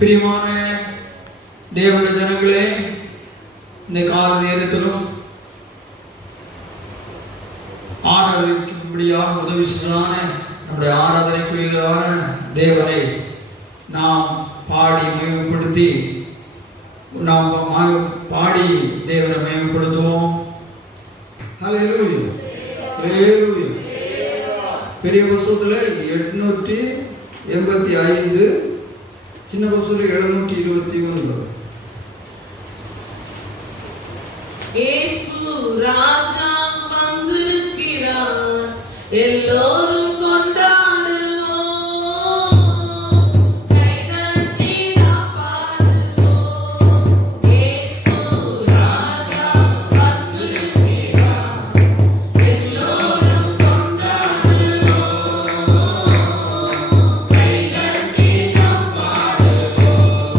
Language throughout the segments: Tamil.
பிரியமான தேவனுடைய ஜனங்களே, இந்த கால நேரத்திலும் ஆராதனைக்கும்படியாக உதவி செய்தான நம்முடைய ஆராதனைக்குரியதான தேவனை நாம் பாடி மகிமைப்படுத்தி நாம் பாடி தேவனை மகிமைப்படுத்துவோம். ஹல்லேலூயா, ஹல்லேலூயா. பெரிய வசூத்துல 885, சின்ன வசூல 721. இயேசு ராஜா வந்திருக்கிறார், எல்லோரும் கொண்டாடுவோம், கைதட்டி நாம் பாடுவோம். இயேசு ராஜா வந்திருக்கிறார், எல்லோரும் கொண்டாடுவோம், கைதட்டி நாம் பாடுவோம்.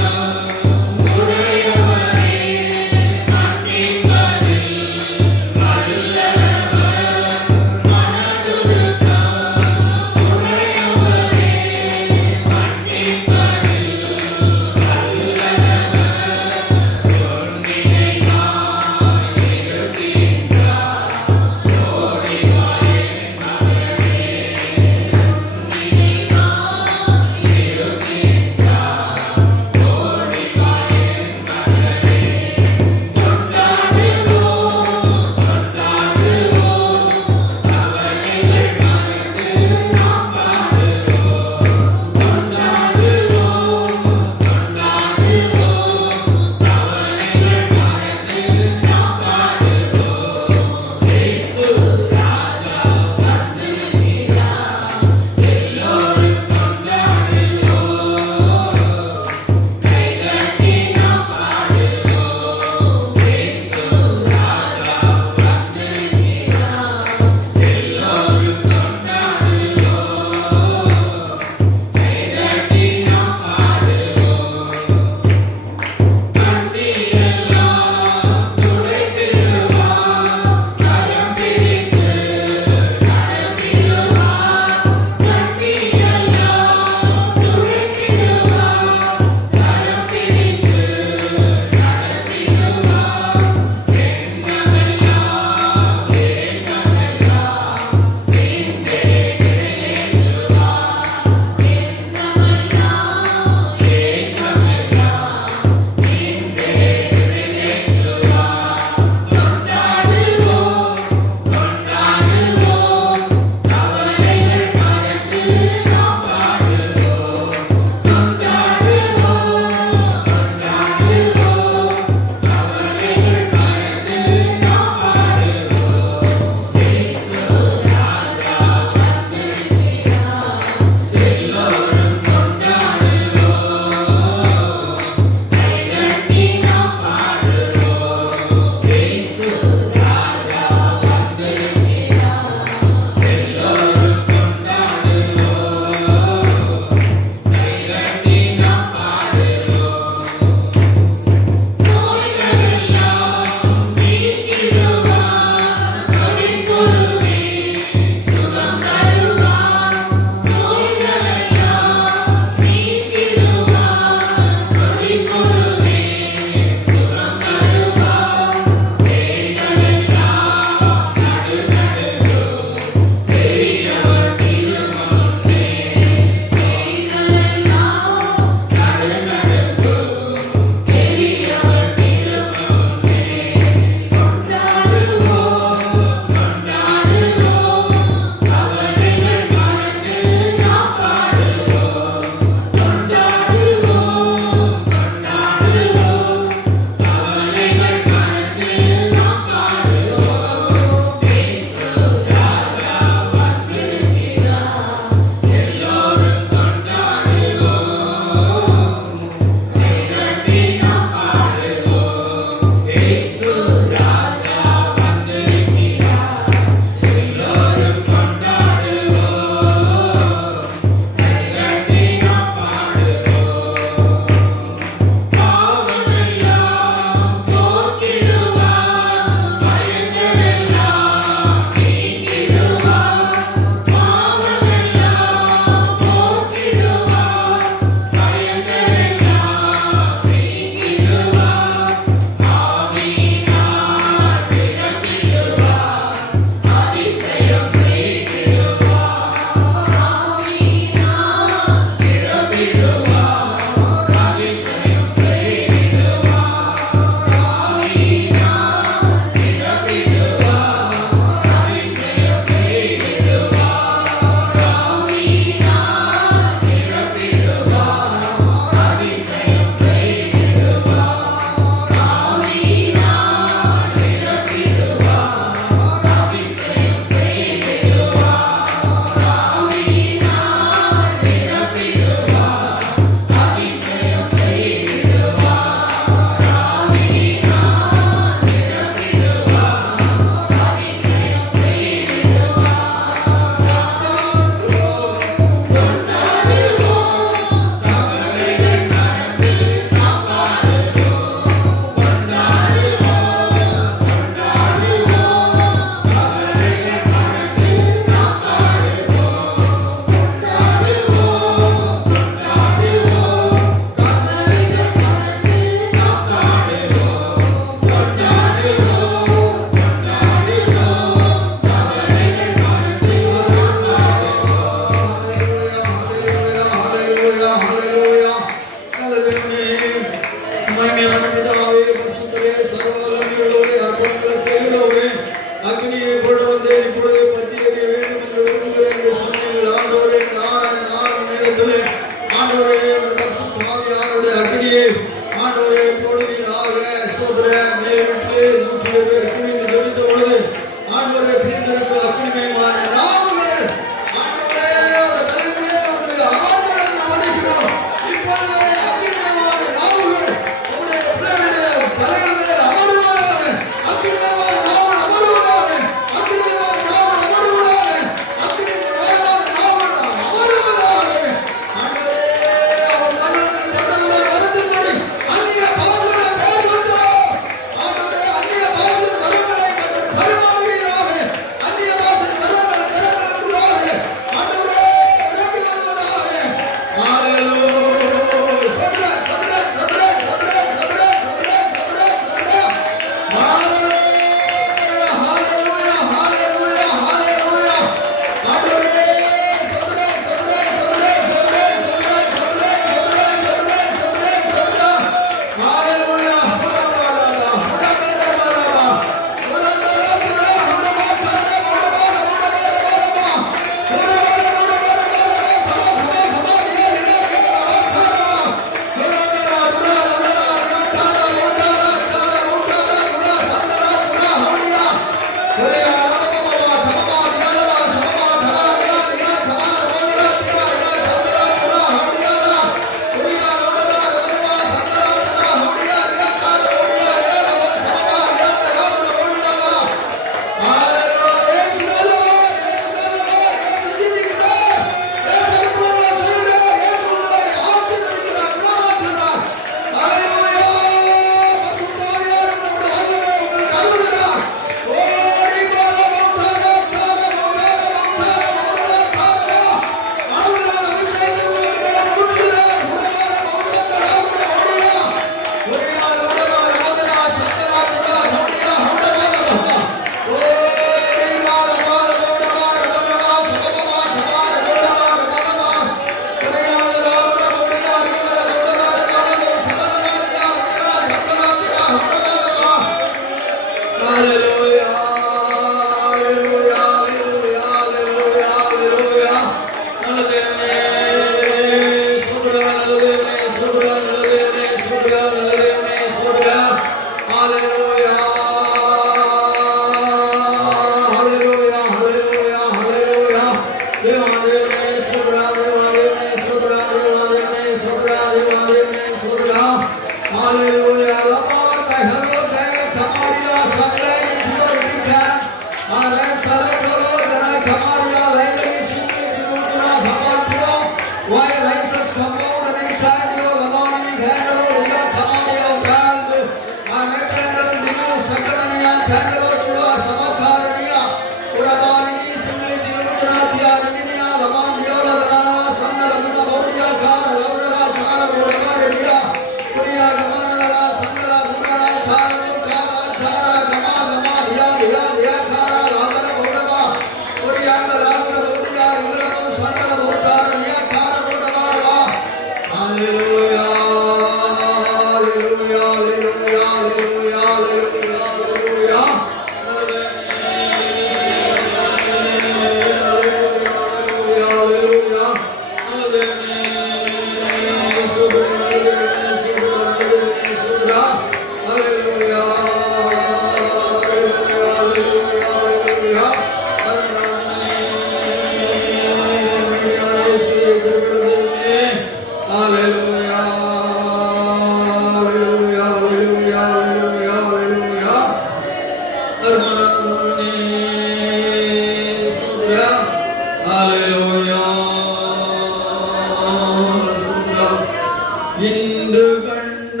இன்று கண்ட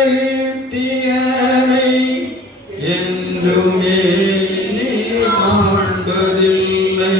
எகிப்தியரை என்றுமே நீ காண்பதில்லை.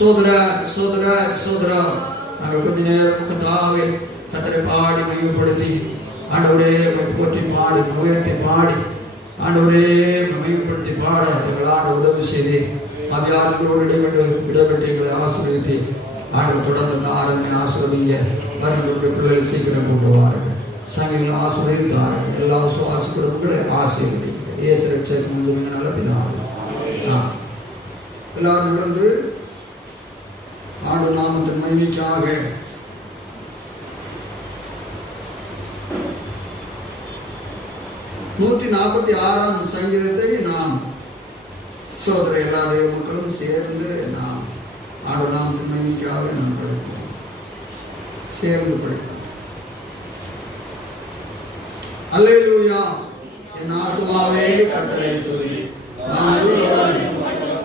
சோதரா நாங்கள் கொஞ்ச நேரம் கர்த்தாவே கர்த்தரை பாடி மகிமைப்படுத்தி ஆண்டவரே போற்றி பாடி உயர்த்தி பாடி ஆண்டவரே மகிமைப்படுத்தி பாட எங்களால் உதவி செய்து அவ்வியார்களோடு இடப்பட்டு எங்களை ஆசீர்வதித்து ஆண்டவர் தொடர்ந்து இந்த ஆராதனை ஆசீர்வதிங்க வருகின்ற பிள்ளைகள் சீக்கிரம் கொண்டு வாருங்கள் சங்கங்கள் ஆசீர்வதித்தார்கள் எல்லா ஆசீர்வதிகளை ஆசீர்வதி இயேசு ரட்சகர் முழுமையாக நல்ல பிதாவே எல்லாரும் இருந்து ஆண்டு நாமத்தின் மகிமைக்காக 146 சங்கீதத்தை நாம் சோதர எல்லா தேவ மக்களும் சேர்ந்து நாம் ஆண்டு நாமத்தின் மகிமைக்காக நாம் படிப்போம். சேர்ந்து படிப்போம். அல்லேலூயா. என் ஆத்துமாவே கர்த்தரை துதி. நான் உள்ளவன்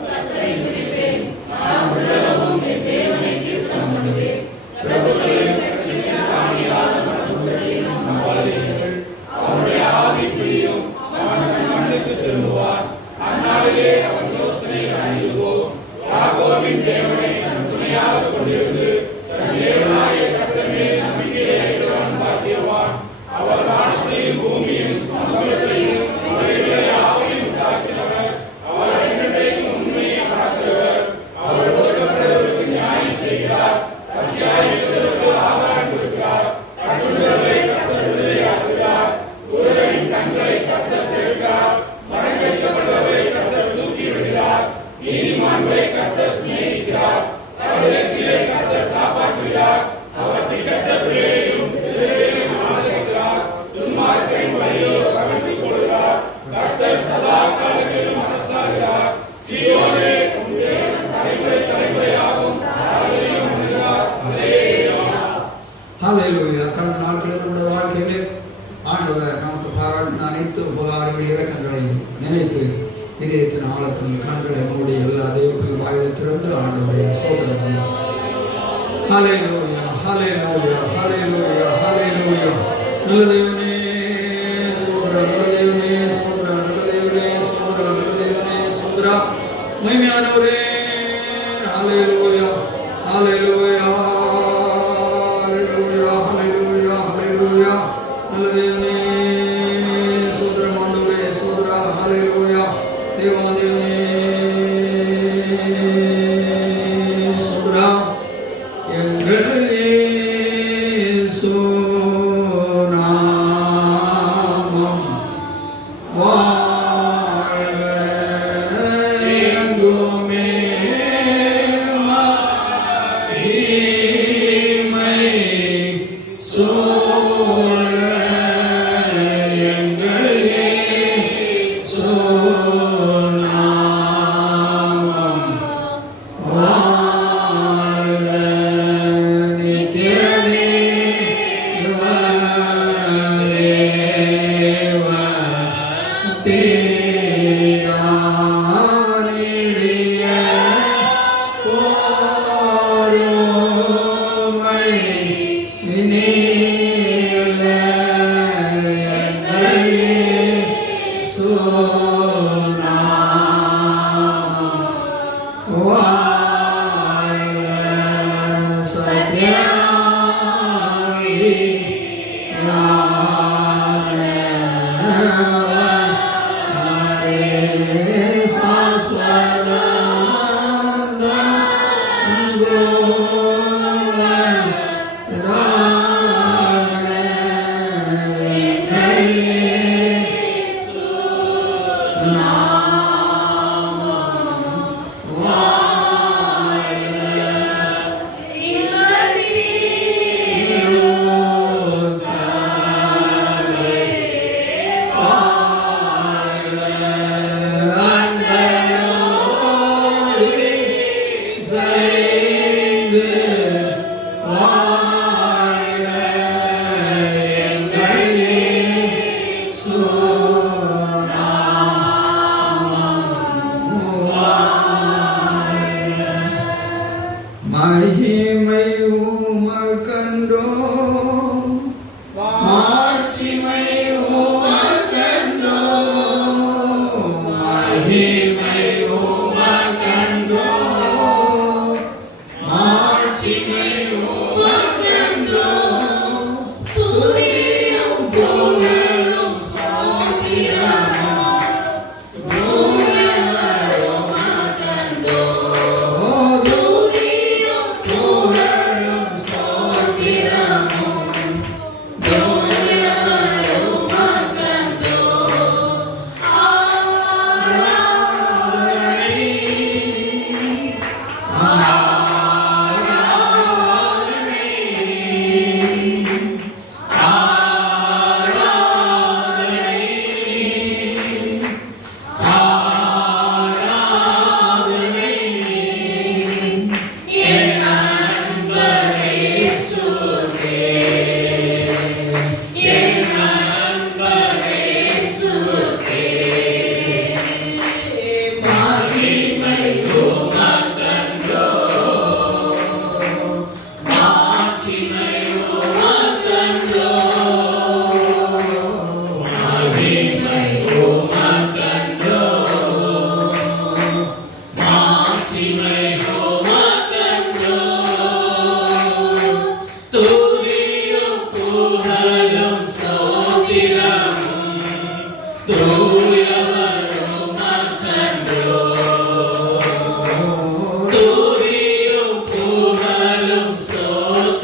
கர்த்தரை துதிப்பேன். நான் உள்ளவன் என் தேவனை கீர்த்தனம் பண்ணுவேன். பிரபுக்களின் ரட்சிப்பானியால் மனதுள்ளதையும் நம்பாதீர்கள். அவருடைய ஆவி பிரியும். அவன் தன் மண்ணுக்கு திரும்புவான். அந்நாளிலே அவன் யோசனைகள் அழிவுவோம். யாக்கோபின் தேவனை தன் துணையாக கொண்டிருந்து தன் தேவனாய கர்த்தர் மேல் நம்பிக்கை வைக்கிறவன் பாக்கியவான். அவர் வானத்தையும் பூமியையும் சமுத்திரத்தையும் அவைகளை யாவையும் உண்டாக்கினவர். அவர் என்னைக்கும் உண்மையை காக்கிறவர். அவர் ஒருவருக்கு நியாயம் செய்கிறார். பசியாயிருக்கிறவருக்கு ஆகாரம் கொடுக்கிறார். கட்டுண்டவரை கர்த்தர் விடுதலையாக்குகிறார். குருடரின் கண்களை கர்த்தர் திறக்கிறார். மடங்கடிக்கப்பட்டவரை கர்த்தர் தூக்கி விடுகிறார். நீதிமான்களை கர்த்தர் சிநேகிக்கிறார். பரதேசிகளை கர்த்தர் காப்பாற்றுகிறார். அவர் திக்கற்ற பிள்ளையையும் விதவையையும் ஆதரிக்கிறார். துன்மார்க்கரின் வழியை கவிழ்த்துக் கொள்கிறார். கர்த்தர் சதா காலங்களிலும் அரசாகிறார். சீயோனே உன் தேவன் தலைமுறை தலைமுறையாகவும் ஆதரியம் பண்ணுகிறார். ஹல்லேலூயா. கடந்த நாட்களில் நம்முடைய வாழ்க்கையிலே ஆண்டவர் நமக்கு பாராட்டின அனைத்து உபகாரங்கள் இறக்கங்களை நினைத்து இதயத்தின் ஆழத்தின் கண்களை மூடி எல்லா தெய்வத்தையும் வாயிலை திறந்து ஆண்டவரை ஸ்தோத்திரம் பண்ணுவோம். ஹல்லேலூயா, ஹல்லேலூயா, ஹல்லேலூயா, ஹல்லேலூயா. நல்ல தேவனே ஸ்தோத்திரம், நல்ல தேவனே ஸ்தோத்திரம், நல்ல தேவனே ஸ்தோத்திரம், நல்ல தேவனே ஸ்தோத்திரம். மகிமையானவரே ஹல்லேலூயா, ஹல்லேலூயா, ஹல்லேலூயா, ஹல்லேலூயா, ஹல்லேலூயா. நல்ல தேவனே ஸ்தோத்திரம், ஆண்டவரே ஸ்தோத்திரம், ஹல்லேலூயா. தேவாதேவனே ஸ்தோத்திரம். எங்கள் இயேசு நாமம் வாழ்க எங்குமே மகிமை சூழ. எங்கள் இயேசு நாமம் வாழ்க நித்தியமே தேவ பிதானிடைய பொறுமை நினைல. எங்கள் இயேசு நாமம் வாழ்க சத்யாகி ஞானவன் ஹரே சாஸ்வதந்தம் குணவன் தான. எங்கள் இயேசு நாமம் வாழ்க. Oh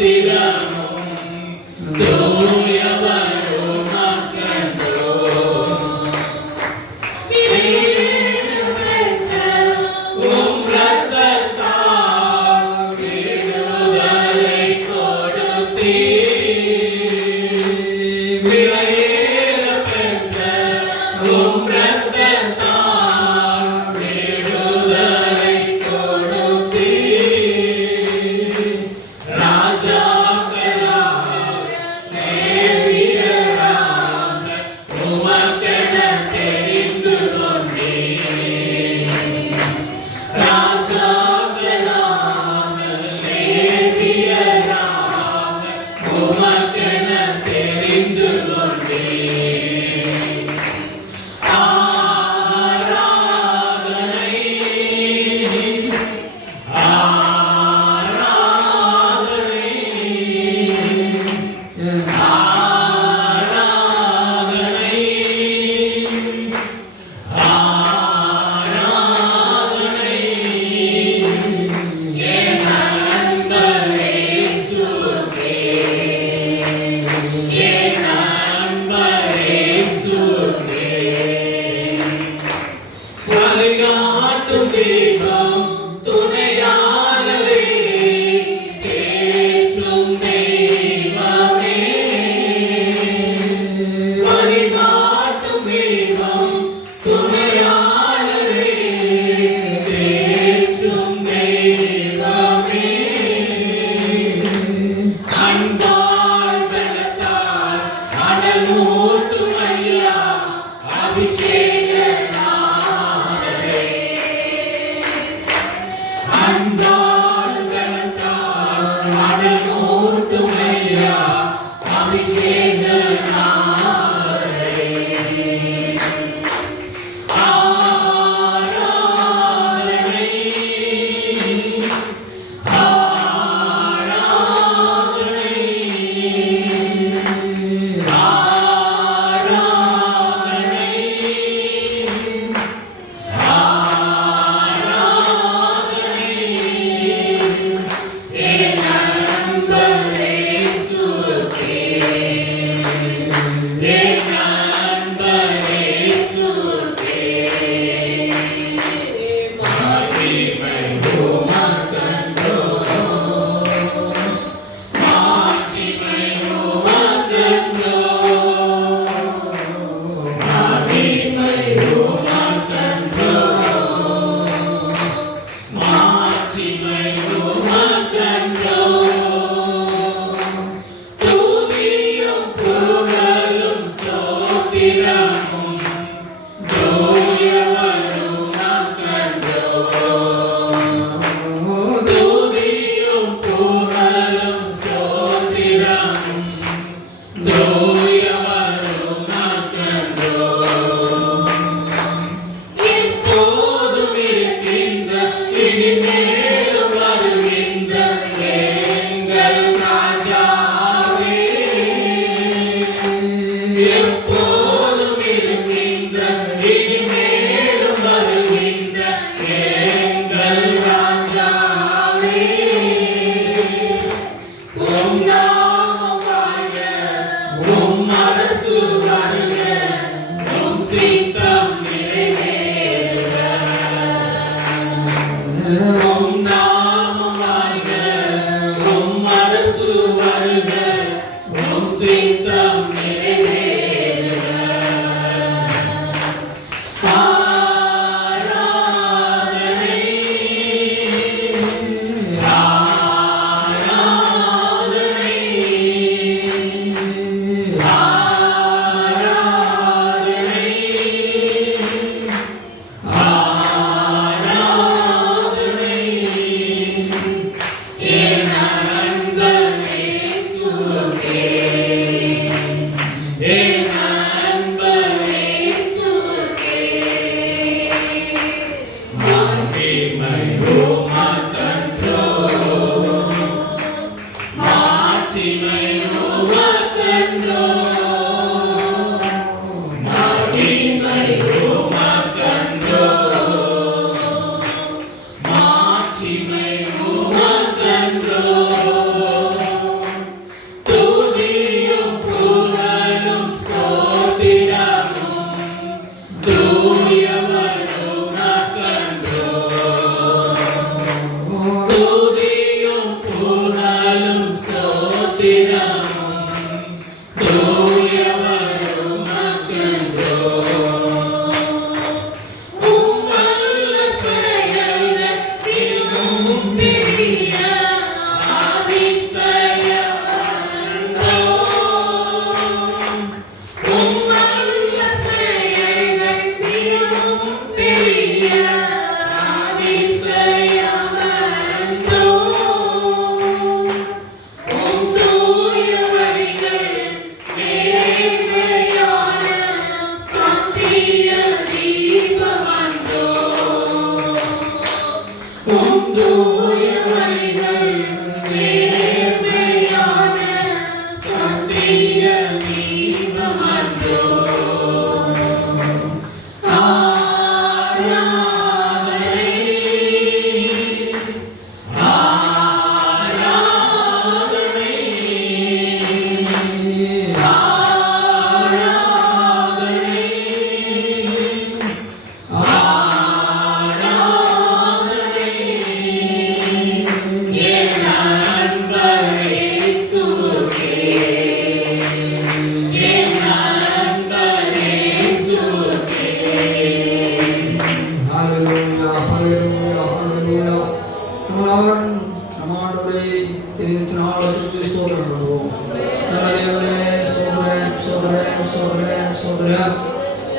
Amen.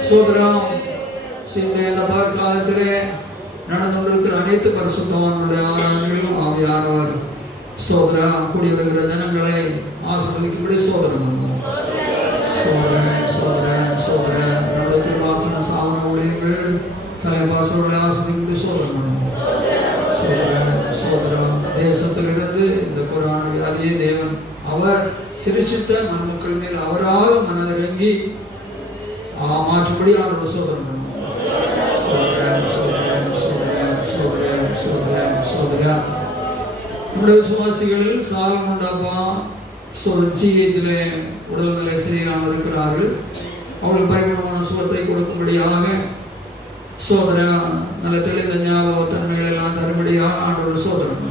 சோதரம் இந்த காலத்திலே நடந்து கொண்டிருக்கிற அனைத்து பரிசுத்தவான்களுடைய ஆராதனைகளிலும் ஆவியானவர் ஸ்தோத்திரம் கூடி வருகிற ஜனங்களை ஆசீர்வதிக்கும்படி ஸ்தோத்திரம் பண்ணுவோம். சோதரன் சோதரன் சோதரன் நம்முடைய திருவாசன சாவன ஊழியர்கள் தலைவாசலுடைய ஆசீர்வதிக்கும்படி ஸ்தோத்திரம் பண்ணுவோம். சோதரன் சோதரம் தேசத்திலிருந்து இந்த கொரோனா வியாதியை தேவன் அவர் சிரிசித்த மண்மக்கள் மேல் அவரால் மனதிறங்கி மாற்றும்படி ஆண்டவர் ஸ்தோத்திரம் பண்ணுவோம். நம்முடைய விசுவாசிகளில் சாலம் உண்டாப்பா ஜிஹெச்சிலே உடல்நிலை சரியில்லாமல் இருக்கிறார்கள். அவர்களுக்கு பயங்கரமான சுகத்தை கொடுக்கும்படியாக சோதரா நல்ல தெளிந்த ஞாபக தன்மைகள் எல்லாம் தரும்படியாக ஆண்டவர் சோதரம்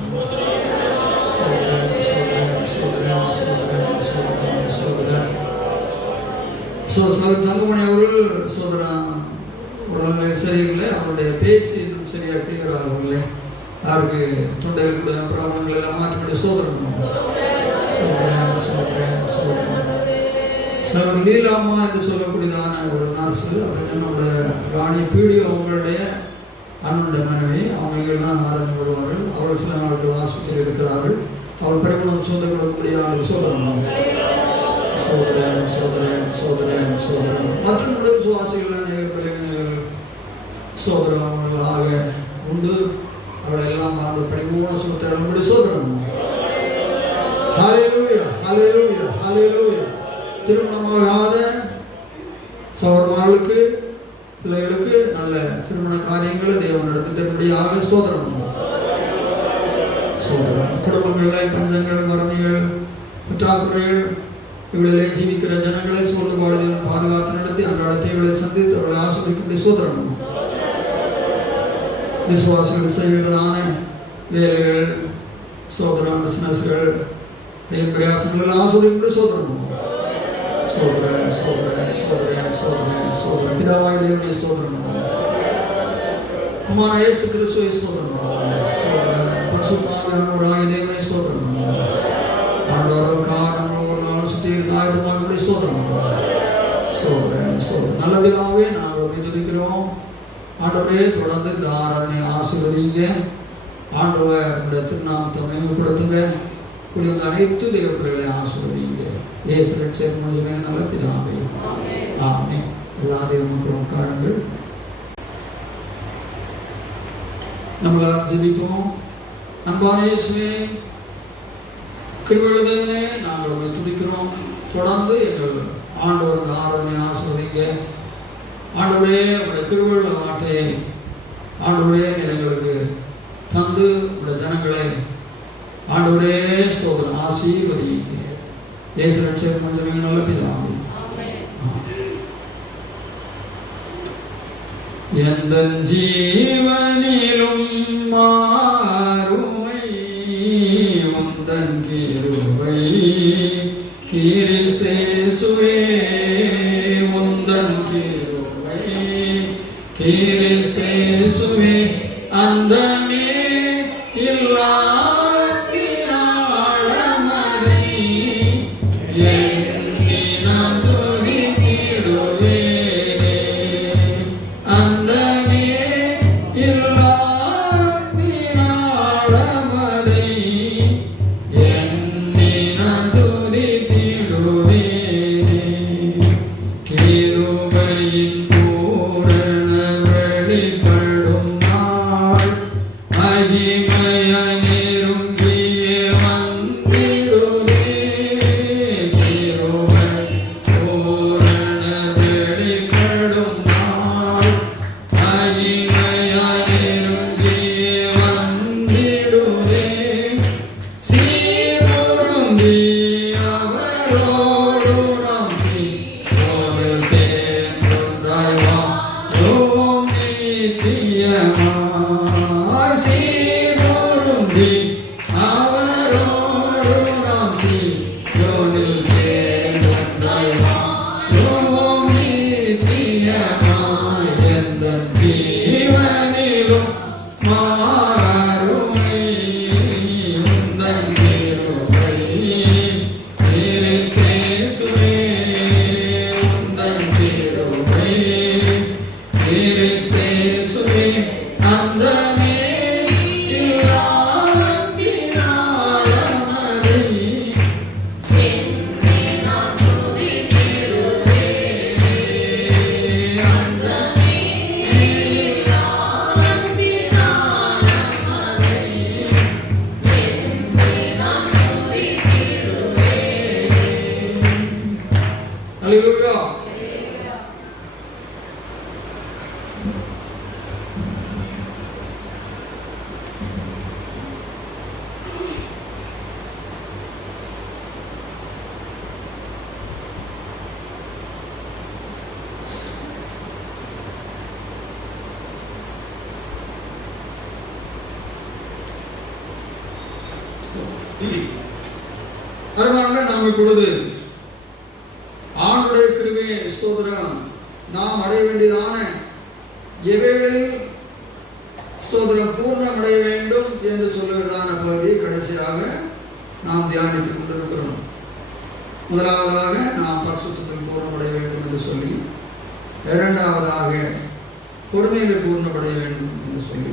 தங்கமணி அவர்கள் சோதரா உடல்நிலை சரியில்லை. அவருடைய பேச்சு இன்னும் சரியாக கிளியராகவில்லை. யாருக்கு தொண்டையில் கூட பிராமணங்கள் எல்லாம் மாற்றி சோதரம் லீலாமா என்று சொல்லக்கூடியதான ஒரு நர்ஸ் அப்படின்னு என்னோட ராணி பீடியோ அவங்களுடைய அண்ணனுடைய மனைவி அவங்கெல்லாம் ஆராய்ச்சி வருவார்கள். அவர்கள் சில நாட்கள் ஆஸ்பத்திரியில் இருக்கிறார்கள். அவள் பெருமளவு சொந்த கொள்ளக்கூடிய சோதரம் சோதரன் சோதரன் சோதரன் சோதரன் மற்றும் விசுவாசிகள் சோதரம் அவர்களாக உண்டு. அவளை எல்லாம் அந்த பரிபூர்ண சுத்தரனுடைய சோதரம். ஹல்லேலூயா ஹல்லேலூயா ஹல்லேலூயா. திருமணமாகாத சகோதரர்களுக்கு பிள்ளைகளுக்கு நல்ல திருமண காரியங்களை தேவன் நடத்தும்படியாக ஸ்தோத்திரம். சோதரம் குடும்பங்களை பஞ்சங்கள் மரணிகள் பற்றாக்குறைகள் இவர்களை ஜீவிக்கிற ஜனங்களை சூழ்ந்து பாடுதல் பாதுகாத்து நடத்தி அன்றாட தேவைகளை சந்தித்து அவர்களை ஆசிரியக்கும்படி சோதரம். விசுவாசிகள் செய்வதான வேலைகள் சோதரம் பிசினஸ்கள் பிரயாசங்கள் ஆசிரியக்கும்படி சோதரம். சோதரன் சோதரன் சோதரன் சோதரன் சோதரன் பிதாவாய் தேவனுடைய ஸ்தோத்திரம். குமார இயேசு கிறிஸ்துவை ஸ்தோத்திரம். பரிசுத்தாவியானவராகிய தேவனை ஸ்தோத்திரம். ஆண்டவருக்காக நம்ம ஒரு நாள் சுற்றி ஆயுதமாக ஸ்தோத்திரம். சோதரன் சோதரன் நல்ல பிதாவே நாங்கள் ஜெபிக்கிறோம். ஆண்டவரே தொடர்ந்து இந்த ஆராதனை ஆசீர்வதிங்க. ஆண்டவர் இந்த திருநாமத்தை மேம்படுத்துங்க. கூடிய அனைத்து தேவர்களை ஆசீர்வதிங்க. இயேசு ரட்சகரே நல்ல பிதாவே ஆமென். எல்லா தேவ மக்களும் உட்காருங்கள். நம்மளால் ஜெபிப்போம். அன்பான இயேசுவே கிருபையுள்ளதே நாங்கள் உங்களை துதிக்கிறோம். தொடர்ந்து எங்கள் ஆண்டவர் ஆராதனை ஆசீர்வதிங்க. ஆண்டவரே உங்களுடைய கிருபையுள்ள வார்த்தையை ஆண்டவரே எங்களுக்கு தந்து உங்களுடைய ஜனங்களை ஆண்டவரே ஸ்தோத்திரம் ஆசீர்வதிங்க. இயேசு ரட்சகரே நல்ல பிதாவே எந்த ஜீவனிலும் மாறுமை உந்தன் கிருபை கிறிஸ்தேசுவே உந்தன் கிருபை கிறிஸ்தேசுவே அந்தமே இல்லா கிராடமதை எண்ணி நான் துதித்திடுவேனே. அந்தமே இல்லா கிராடமதை எண்ணி நான் துதித்திடுவேனே. கிருபையின் பூரண வெளிப்படும் நாள் மகிமைய நெருங்கியே வந்திடுவே. கிருபை பூரண வெளிப்படும் நாள் மகிமைய நெருங்கியே வந்திடுவே. சீருந்தி அவரோடு நாம் சீரோடு சேர்ந்தொன்றாய் வாழ்வோம் நித்தியமாய். சீருந்தி அவரோடு நாம் சீரோடு சேர்ந்தொன்றாய் வாழ்வோம் நித்தியமாய். எந்தன் ஜீவனிலும் மாறுமை உந்தன் கிருபை கிறிஸ்தேசுவே உந்தன் கிருபை கிறிஸ்தேசுவே அந்தமே இல்லா கிராடமதை எண்ணி நான் துதித்திடுவேனே. அந்தமே இல்லா கிராடமதை எண்ணி நான் துதித்திடுவேனே. அல்லேலூயா. அருமையானவர்களே, நாம் இப்பொழுது ஆண்டுடைய கிருபையை ஸ்தோத்திரம் நாம் அடைய வேண்டியதான எவைகளில் ஸ்தோத்திரம் பூர்ணம் அடைய வேண்டும் என்று சொல்லுவதான பகுதியை கடைசியாக நாம் தியானித்துக் கொண்டிருக்கிறோம். முதலாவதாக நாம் பரிசுத்தத்தில் பூர்ணம் அடைய வேண்டும் என்று சொல்லி, இரண்டாவதாக பொறுமையில் பூர்ணம் அடைய வேண்டும் என்று சொல்லி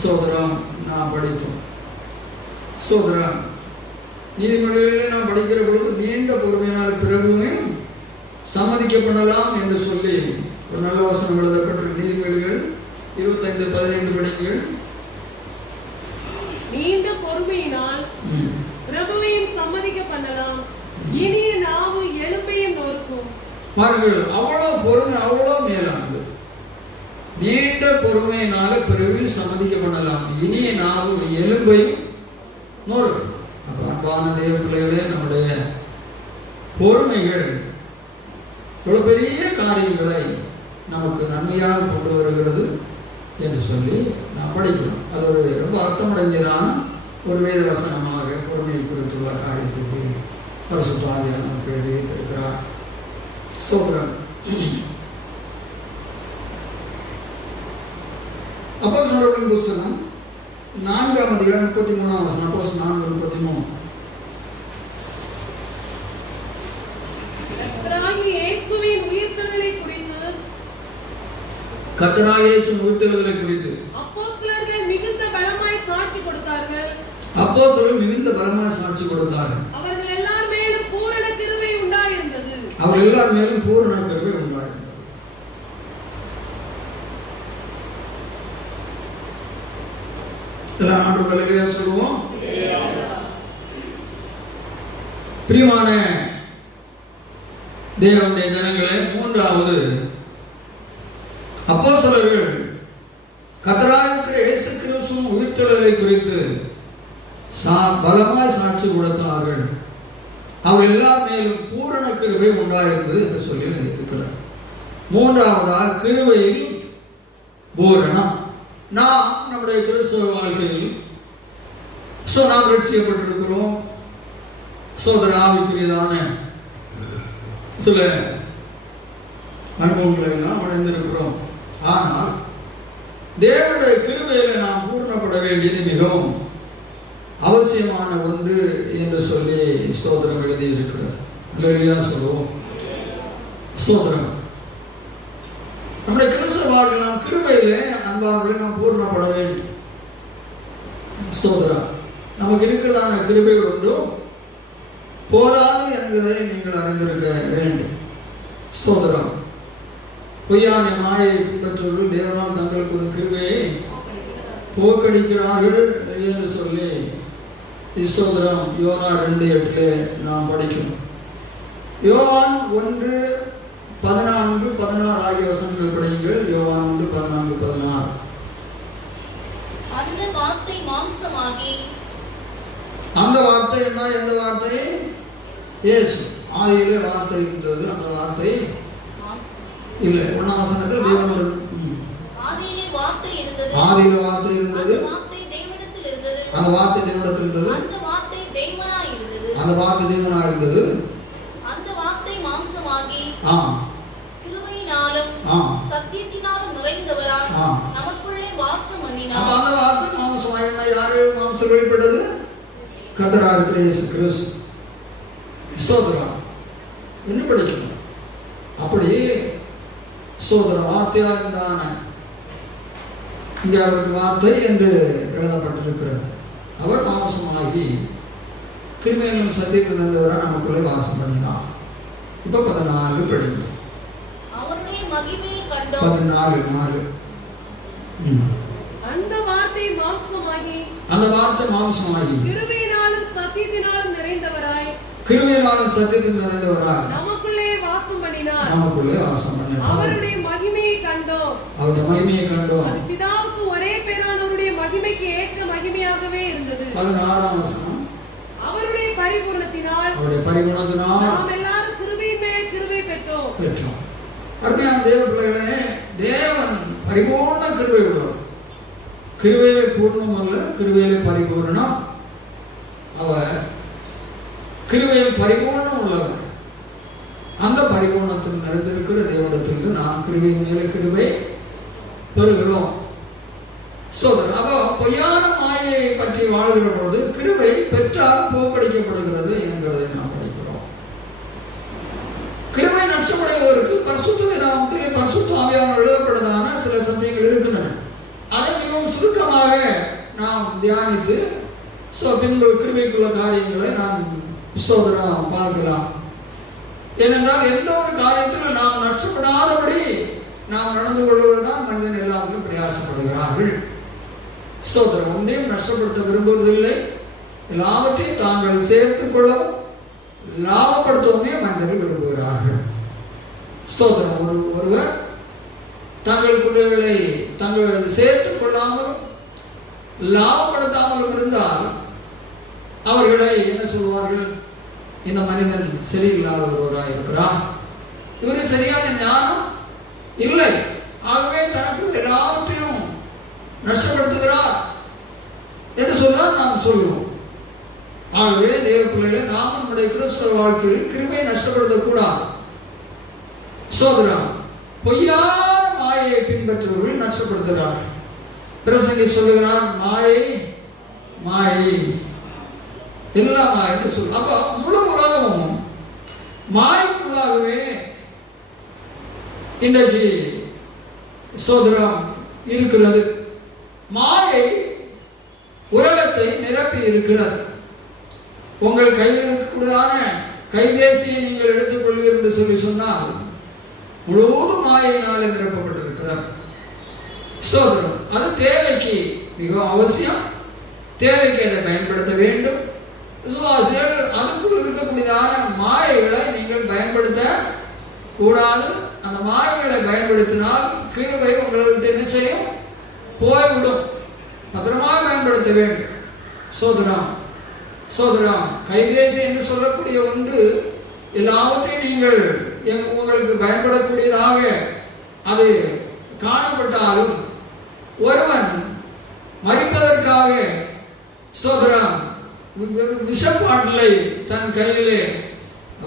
ஸ்தோத்திரம் நாம் படித்தோம். ஸ்தோத்திரம் நீதிமொழிகளில் நாம் படிக்கிற பொழுது நீண்ட பொறுமையினால் பிறகுமே சம்மதிக்கப்படலாம் என்று சொல்லி ஒரு நல்ல வசனம் எழுதப்பட்ட நீதிமொழிகள் 25:15 படிங்கள். நீண்ட பொறுமையினால் பிரபுவையும் சம்மதிக்க பண்ணலாம், இனிய நாவு எலும்பையும் நொறுக்கும். பாருங்கள், அவ்வளவு பொறுமை அவ்வளவு மேலானது. நீண்ட பொறுமையினால பிறவில் சம்மதிக்க பண்ணலாம், இனிய நாவு எலும்பையும் நொறுக்கும். அப்ப அன்பான தேவ பிள்ளைகளே, நம்முடைய பொறுமைகள் இவ்வளவு பெரிய காரியங்களை நமக்கு நன்மையாக கொண்டு வருகிறது என்று சொல்லி நாம் படிக்கிறோம். அது ஒரு ரொம்ப அர்த்தமடைஞ்சதான ஒரு வேத வசனமாக பொறுமையை குறித்துள்ள காரியத்துக்கு பரிசுத்த ஆவியானவர் நமக்கு எழுதியிருக்கிறார். ஸ்தோத்திரம். அப்போஸ்தலர்களின் புத்தகம் 4ஆம் அதிகாரம் 33ஆம் வசனம். அப்போஸ்தலர் 4:33. கர்த்தராகிய இயேசுவின் உயிர்த்தெழுதலை குறித்து அப்போஸ்தலர்கள் மிகுந்த பலமாய் சாட்சி கொடுத்தார்கள். அவர்கள் எல்லார் மேலும் பூரண கிருபை உண்டாயிருந்தது. எல்லாம் ஆண்டு கலையிலே சொல்லுவோம். பிரியமான தேவனுடைய ஜனங்களே, மூன்றாவது அப்போஸ்தலர்கள் கர்த்தராகிய இயேசு கிறிஸ்துவின் உயிர்த்தெழுதலை குறித்து பலமாய் சாட்சி கொடுத்தார்கள். அவர் எல்லார் மேலும் பூரண கிருபை உண்டாயிருந்தது என்று சொல்லி இருக்கிறார். மூன்றாவதாக கிருபையில் பூரணம். நாம் நம்முடைய கிறிஸ்தவ வாழ்க்கையில் நாம் ரட்சிக்கப்பட்டிருக்கிறோம். சோதர ஆவிக்குரியதான சில அனுபவங்களை நாம் அடைந்திருக்கிறோம். ஆனால் தேவனுடைய கிருபையில நாம் பூர்ணப்பட வேண்டியது மிகவும் அவசியமான ஒன்று என்று சொல்லி ஸ்தோத்திரம் எழுதி இருக்கிறது. இல்லையா சொல்லுவோம் ஸ்தோத்திரம். நம்முடைய கிறிஸ்தவ வாழ்வில் நாம் கிருபையிலே அன்பார்களே நாம் பூர்ணப்பட வேண்டும். ஸ்தோத்திரம். நமக்கு இருக்கிறதான கிருபைகள் ஒன்றும் போதாது என்பதை நீங்கள் அறிந்திருக்க வேண்டும். ஸ்தோத்திரம். பொய்யான மாயை பெற்றவர்கள் தேவனால் தங்களுக்கு ஒரு கிருபையை போக்கடிக்கிறார்கள் என்று சொல்லி ஸ்தோத்திரம் யோனா 2:8 நாம் படிக்கணும். யோவான் 1:14-16 ஆகிய வசனங்கள் படியுங்கள். யோவான் 1:14-16. அந்த வார்த்தை மாம்சமாகி, அந்த வார்த்தை என்ன? எந்த வார்த்தை? இயேசு. ஆதியிலே வார்த்தை இருந்தது. அந்த வார்த்தை இல்ல. 1ஆம் வசனத்தில் தேவனோடு ஆதியிலே வார்த்தை இருந்தது. ஆதியிலே வார்த்தை இருந்தது. அந்த வார்த்தை தேவனிடத்தில் இருந்தது. அந்த வார்த்தை தேவனிடத்தில் இருந்தது. அந்த வார்த்தை தேவனாய் இருந்தது. அந்த வார்த்தை தேவனாய் இருந்தது. அந்த வார்த்தை மாம்சமாகி கிருபையினாலும் சத்தியத்தினாலும் நிறைந்தவராய் நமக்குள்ளே வாசம் பண்ணினார். அந்த வார்த்தை மாம்சமாயினா யாரு மாம்சம் வெளிப்பட்டது? கர்த்தராகிய இயேசு கிறிஸ்து. ஸ்தோத்திரம். என்ன படிக்கணும்? அப்படி ஸ்தோத்திரம். வார்த்தையா இருந்தான இங்கே அவருக்கு வார்த்தை என்று எழுதப்பட்டிருக்கிறது. அவர் மாம்சமாகி கிருபையிலும் சத்தியத்தில் இருந்தவரை நமக்குள்ளே வாசம் பண்ணினார். இப்ப 14 படிங்க. அவருடைய மகிமையை கண்டோம். 14:4. அந்த வார்த்தை மாம்சமாகி கிருபையினாலும் சத்தியத்தினாலும் நிறைந்தவராய் நமக்குள்ளே வாசம் பண்ணினார். அவருடைய மகிமையை கண்டோம். அது பிதாவுக்கு ஒரே பேரானவருடைய மகிமைக்கு ஏற்ற மகிமையாகவே இருந்தது. 16ஆம் வசனம். அவருடைய பரிபூரணத்தினால் நாம் எல்லாரும் கிருபையின் மேல் கிருபை பெற்றோம். அருமையான தேவ பிள்ளைகளே, தேவன் பரிபூர்ண கிருபை உள்ளவர். கிருபையிலே பூர்ணம் அல்ல, கிருபையிலே பரிபூர்ணம். அவர் கிருபையில் பரிபூர்ணம் உள்ளவர். அந்த பரிபூர்ணத்தில் நடந்திருக்கிற தேவனிடத்திலிருந்து நாம் கிருபையின் மேலே கிருபை பெறுகிறோம். அப்போ பொய்யான மாயை பற்றி வாழ்கிற பொழுது கிருபை பெற்றால் போக்கடிக்கப்படுகிறது என்கிறதை நாம் படிக்கிறோம். கிருபை நஷ்டமடைவதற்கு பரிசுத்த வேதாகமத்திலே பரிசுத்த ஆவியானவர் எழுதப்பட்டதான சில சத்தியங்கள் இருக்கின்றன. அதை மிகவும் சுருக்கமாக நாம் தியானித்து பின்பு கிருபைக்குள்ள காரியங்களை நாம் சோதனம் பார்க்கலாம். ஏனென்றால் எந்த ஒரு காரியத்திலும் நாம் நஷ்டப்படாதபடி நாம் நடந்து கொள்வதுதான் மனிதன் எல்லாத்திலும் பிரயாசப்படுகிறார்கள். ஸ்தோத்திரம். ஒன்றையும் நஷ்டப்படுத்த விரும்புவதில்லை. எல்லாவற்றையும் தாங்கள் சேர்த்துக் கொள்ளவும் லாபப்படுத்தவுமே மனிதர்கள் விரும்புகிறார்கள். ஸ்தோத்திரம். ஒருவர் தங்களுக்குள்ளவர்களை தங்கள் சேர்த்துக் கொள்ளாமலும் லாபப்படுத்தாமலும் இருந்தால் அவர்களை என்ன சொல்வார்கள்? இந்த மனிதன் சரியில்லாத ஒருவராக இருக்கிறார், இவருக்கு சரியான ஞானம் இல்லை, ஆகவே தனக்கு எல்லாவற்றையும் நஷ்டப்படுத்துகிறார் என்று சொன்னால் நாம் சொல்லுவோம். ஆகவே தேவ பிள்ளைகளை நாம் நம்முடைய கிறிஸ்தவ வாழ்க்கையில் கிருபை நஷ்டப்படுத்தக்கூடாது. சோதரம். பொய்யான மாயை பின்பற்றுவர்கள் நஷ்டப்படுத்துகிறார்கள். பிரசங்கி சொல்லுகிறார், மாயை மாயை எல்லாம் மாயை சொல்ல. அப்ப முழு உலகமும் மாய்க்குள்ளாகவே இன்றைக்கு சோதரம் இருக்கிறது. மாயை உலகத்தை நிரப்பி இருக்கிறது. உங்கள் கையில் இருக்கக்கூடியதான கைபேசியை நீங்கள் எடுத்துக் கொள்வீர்கள் என்று சொல்லி சொன்னால் முழுவதும் மாயினாலே நிரப்பப்பட்டிருக்கிறார். ஸ்தோத்திரம். அது தேவைக்கு மிகவும் அவசியம். தேவைக்கு அதை பயன்படுத்த வேண்டும். விசுவாசிகள் அதுக்குள் இருக்கக்கூடியதான மாயைகளை நீங்கள் பயன்படுத்த கூடாது. அந்த மாயைகளை பயன்படுத்தினால் கிருபை உங்களுக்கு என்ன செய்யும்? போய்விடும். பத்திரமாக பயன்படுத்த வேண்டும். சோதரம். சோதரம். கைபேசி என்று சொல்லக்கூடிய ஒன்று எல்லாவற்றையும் நீங்கள் உங்களுக்கு பயன்படக்கூடியதாக அது காணப்பட்டாலும் ஒருவன் மரிப்பதற்காக ஸ்தோத்திரம் விஷப்பாட்டலை தன் கையிலே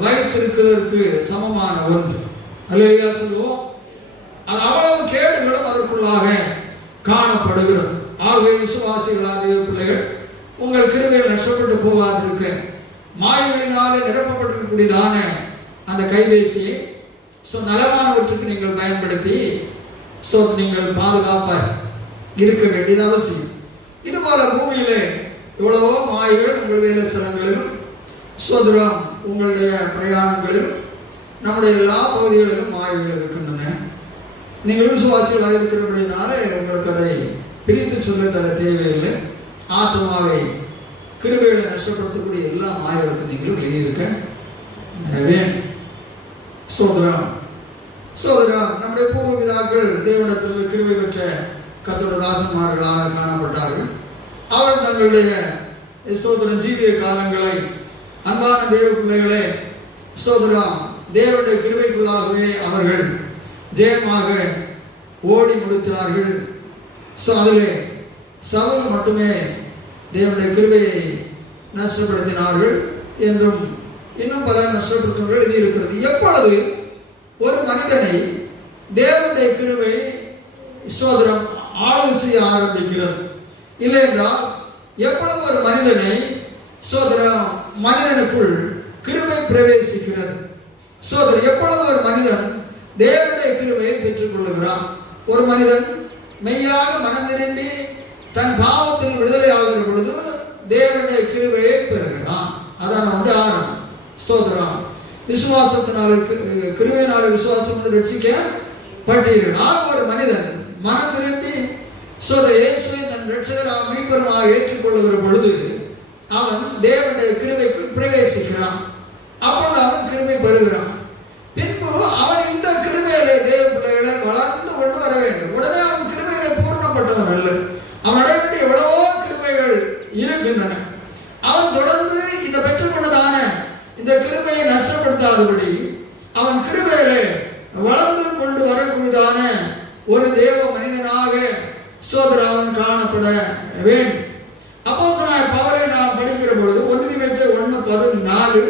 வைத்திருக்கிறதற்கு சமமான ஒன்று. அல்லேலூயா சொல்லுவோம். அது அவ்வளவு கேடுகளும் அதற்குள்ளாக காணப்படுகிறது. ஆகவே விசுவாசிகளாகிய பிள்ளைகள், உங்கள் கிருபையில் நஷ்டப்பட்டு போகாதிருக்க மாயங்களினாலே நிரப்பப்பட்டிருக்கக்கூடியதான அந்த கைபேசியை நலமானவற்றுக்கு நீங்கள் பயன்படுத்தி நீங்கள் பாதுகாப்பாக இருக்க வேண்டியது அவசியம். இதுபோல பூமியிலே எவ்வளவோ மாய்கள் உங்கள் வேலை ஸ்தலங்களிலும் சோதரம் உங்களுடைய பிரயாணங்களிலும் நம்முடைய எல்லா பகுதிகளிலும் மாய்கள் இருக்கின்றன. நீங்கள் விசுவாசிகளாக இருக்கிறபடினாலே உங்களுக்கு அதை பிரித்து சொல்ல தர தேவையில்லை. ஆத்மாவை கிருபைகளை நஷ்டப்படுத்தக்கூடிய எல்லா மாய்களுக்கும் நீங்கள் வெளியே இருக்க வேண்டும். சோதரம் நம்முடைய பூர்வ பிதாக்கள் தேவனிடத்தில் கிருபை பெற்ற கர்த்தருடைய தாசன்மார்களாக காணப்பட்டார்கள். அவர் தங்களுடைய சோதரம் ஜீவிய காலங்களை, அன்பான தேவ பிள்ளைகளே, சோதரம் தேவனுடைய கிருபைக்குள்ளாகவே அவர்கள் ஜெயமாக ஓடி முடித்தார்கள். அதிலே சவுல் மட்டுமே தேவனுடைய கிருபையை நஷ்டப்படுத்தினார்கள் என்றும் இன்னும் பல நஷ்டப்படுத்தவர்கள் எழுதியிருக்கிறது. எப்பொழுது ஒரு மனிதனை தேவனுடைய கிருபை ஸ்தோத்திரம் ஆளுகை செய்ய ஆரம்பிக்கிறது, இல்லை என்றால் எப்பொழுது ஒரு மனிதனை ஸ்தோத்திரம் மனிதனுக்குள் கிருபை பிரவேசிக்கிறது, ஸ்தோத்திரம் எப்பொழுது ஒரு மனிதன் தேவனுடைய கிருபையை பெற்றுக் கொள்ளுகிறான், ஒரு மனிதன் மெய்யாக மனம் திரும்பி தன் பாவத்தில் விடுதலை ஆகிற பொழுது தேவனுடைய கிருபையை பெறுகிறான். அதான் வந்து ஆரம்பம். ஸ்தோத்திரம் விசுவாசத்தினால கிருபையினால விசுவாசம் ரட்சிக்கப்பட்டீர்கள். ஒரு மனிதன் மனம் திரும்பி இயேசுவை தன் இரட்சகராக மீட்பராக ஏற்றுக்கொள்ளுகிற பொழுது அவன் தேவனுடைய கிருபைக்குள் பிரவேசிக்கிறான். அப்பொழுது அவன் கிருபை பெறுகிறான். பின்பு அவன் இந்த கிருபையிலே தேவ பிள்ளைகளை வளர்ந்து கொண்டு வர வேண்டும். உடனே அவன் கிருபையிலே பூர்ணப்பட்டவன் அல்ல. அவனுடைய எவ்வளவோ கிருபைகள் இருக்கின்றன. அவன் தொடர்ந்து இந்த பெற்றுக்கொண்டதான இந்த கிருபையை நஷ்டப்படுத்தாதபடி அவன் கிருபையிலே வளர்ந்து கொண்டு வரக்கூடியதான ஒரு தேவ மனிதனாக ஸ்தோத்திரம் அவன் காணப்பட வேண்டும். அப்போஸ்தலனாகிய பவுலை நாம் படிக்கிற பொழுது 1 தீமோத்தேயு 1:14,